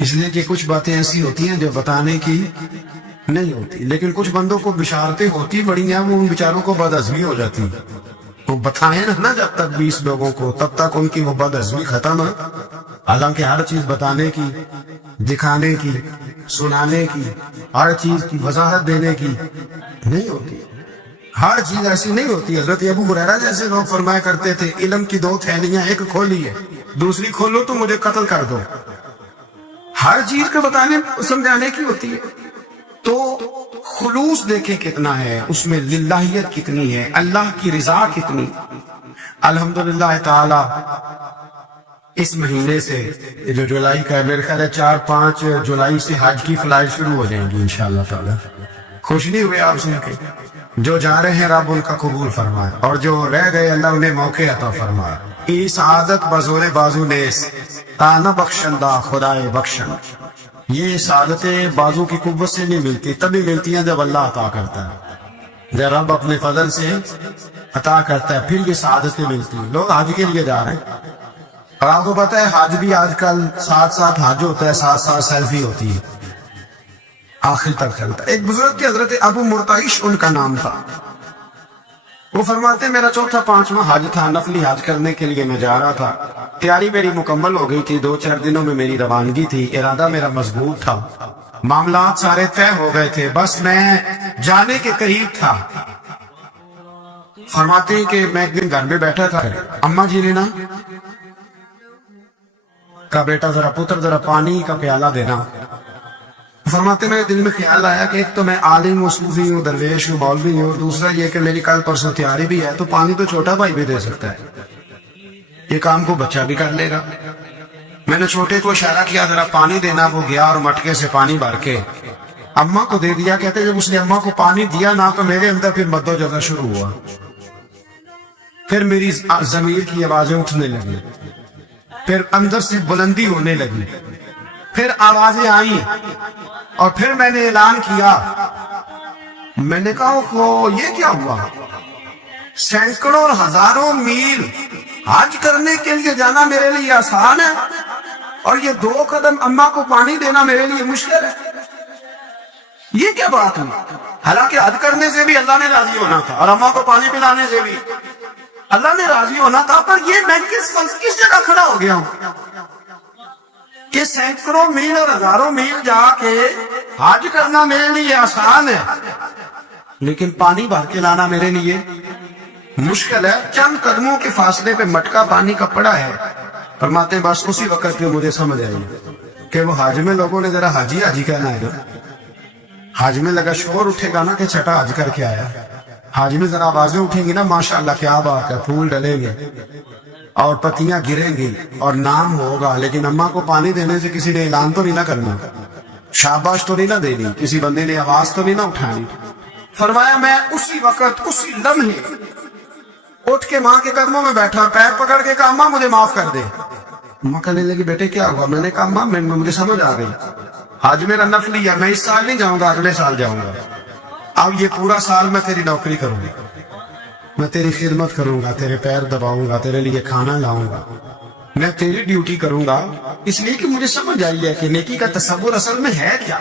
اس لیے کہ کچھ باتیں ایسی ہوتی ہیں جو بتانے کی نہیں ہوتی، لیکن کچھ بندوں کو بشارتیں ہوتی بڑی ہیں، وہ ان بیچاروں کو بدہضمی ہو جاتی. وہ بتائیں نا جب تک 20 لوگوں کو، تب تک ان کی وہ بدہضمی ختم ہے. حالانکہ ہر چیز بتانے کی، دکھانے کی، سنانے کی، ہر چیز کی وضاحت دینے کی نہیں ہوتی، ہر چیز ایسی نہیں ہوتی. حضرت ابو ہریرہ جیسے لوگ فرمایا کرتے تھے علم کی 2 تھیلیاں، ایک کھولی ہے دوسری کھولو تو مجھے قتل کر دو. ہر چیز کو بتانے سمجھانے کی ہوتی ہے. تو خلوص دیکھیں کتنا ہے اس میں، للہیت کتنی ہے، اللہ کی رضا کتنی. الحمدللہ تعالی اس مہینے سے جو جولائی کا ہے، میرے خیال ہے 4-5 جولائی سے حج کی فلائٹ شروع ہو جائیں گی انشاءاللہ تعالی. خوش نہیں ہوئے آپ سن کے؟ جو جا رہے ہیں رب ان کا قبول فرمائے، اور جو رہ گئے اللہ انہیں موقع عطا فرمائے. ای سعادت بزور بازو نیس تانا بخشندہ خدائے بخشن. یہ سعادتیں بازو کی قوت سے نہیں ملتی، تبھی ملتی ہیں جب اللہ عطا کرتا ہے، جب رب اپنے فضل سے عطا کرتا ہے پھر یہ سعادتیں ملتی ہیں. لوگ حج کے لیے جا رہے ہیں اور آپ کو پتا ہے حج بھی آج کل ساتھ حج ہوتا ہے، ساتھ سیلفی ہوتی ہے، آخر تک چلتا ہے. ایک بزرگ کے حضرت ابو مرتعش ان کا نام تھا، وہ فرماتے میرا 4-5واں حج تھا، نفلی حج کرنے کے لیے میں جا رہا تھا. تیاری میری مکمل ہو گئی تھی، 2-4 دنوں میں میری روانگی تھی، ارادہ میرا مضبوط تھا، معاملات سارے طے ہو گئے تھے، بس میں جانے کے قریب تھا. فرماتے ہیں کہ میں ایک دن گھر میں بیٹھا تھا، اماں جی نے نا کہا بیٹا ذرا پتر ذرا پانی کا پیالہ دینا. فرماتے میرے دل میں خیال آیا کہ ایک تو میں عالم و صوفی ہوں، درویش ہوں، مولوی ہوں، دوسرا یہ کہ میری کل پرسوں تیاری بھی ہے، تو پانی تو چھوٹا بھائی بھی دے سکتا ہے، یہ کام کو بچہ بھی کر لے گا. میں نے چھوٹے کو اشارہ کیا ذرا پانی دینا، وہ گیا اور مٹکے سے پانی بھر کے اماں کو دے دیا. کہتے جب اس نے اماں کو پانی دیا نا تو میرے اندر پھر مد و جزا شروع ہوا، پھر میری ضمیر کی آوازیں اٹھنے لگی، پھر اندر سے بلندی ہونے لگی، پھر آوازیں آئیں، اور پھر میں نے اعلان کیا. میں نے کہا یہ کیا ہوا؟ سینکڑوں اور ہزاروں میل حج کرنے کے لیے جانا میرے لیے آسان ہے، اور یہ 2 قدم اماں کو پانی دینا میرے لیے مشکل ہے؟ یہ کیا بات ہوئی؟ حالانکہ حج کرنے سے بھی اللہ نے راضی ہونا تھا، اور اماں کو پانی پلانے سے بھی اللہ نے راضی ہونا تھا، پر یہ میں کس جگہ کھڑا ہو گیا ہوں کہ سینکڑوں میل اور ہزاروں میل جا کے حج کرنا میرے لیے آسان ہے، لیکن پانی بھر کے لانا میرے لیے مشکل ہے۔ چند قدموں کے فاصلے پہ مٹکا پانی کا پڑا ہے۔ فرماتے ہیں بس اسی وقت پہ مجھے سمجھ آئی کہ وہ حج میں لوگوں نے ذرا حاجی حاجی کہنا ہے نا، حج میں لگا شور اٹھے گا نا کہ چھٹا حج کر کے آیا، حج میں ذرا آوازیں اٹھیں گی نا ماشاءاللہ کیا بات ہے، پھول ڈلیں گے اور پتیاں گریں گی اور نام ہوگا، لیکن اماں کو پانی دینے سے کسی نے اعلان تو نہیں نہ کرنا، شاباش تو نہیں نہ دینی، کسی بندے نے آواز تو نہیں نہ اٹھانی۔ فرمایا میں اسی وقت اسی لمحے اٹھ کے ماں کے قدموں میں بیٹھا، پیر پکڑ کے کہا اماں مجھے معاف کر دے۔ اماں کہنے لگی بیٹے کیا ہوا؟ میں نے کہا اماں مجھے سمجھ آ گئی، حج میرا نفلی ہے، میں اس سال نہیں جاؤں گا، اگلے سال جاؤں گا، اب یہ پورا سال میں تیری نوکری کروں گا، میں تیری خدمت کروں گا، تیرے پیر دباؤں گا، تیرے لیے کھانا لاؤں گا، میں تیری ڈیوٹی کروں گا، اس لیے کہ مجھے سمجھ آئی ہے کہ نیکی کا تصور اصل میں ہے کیا۔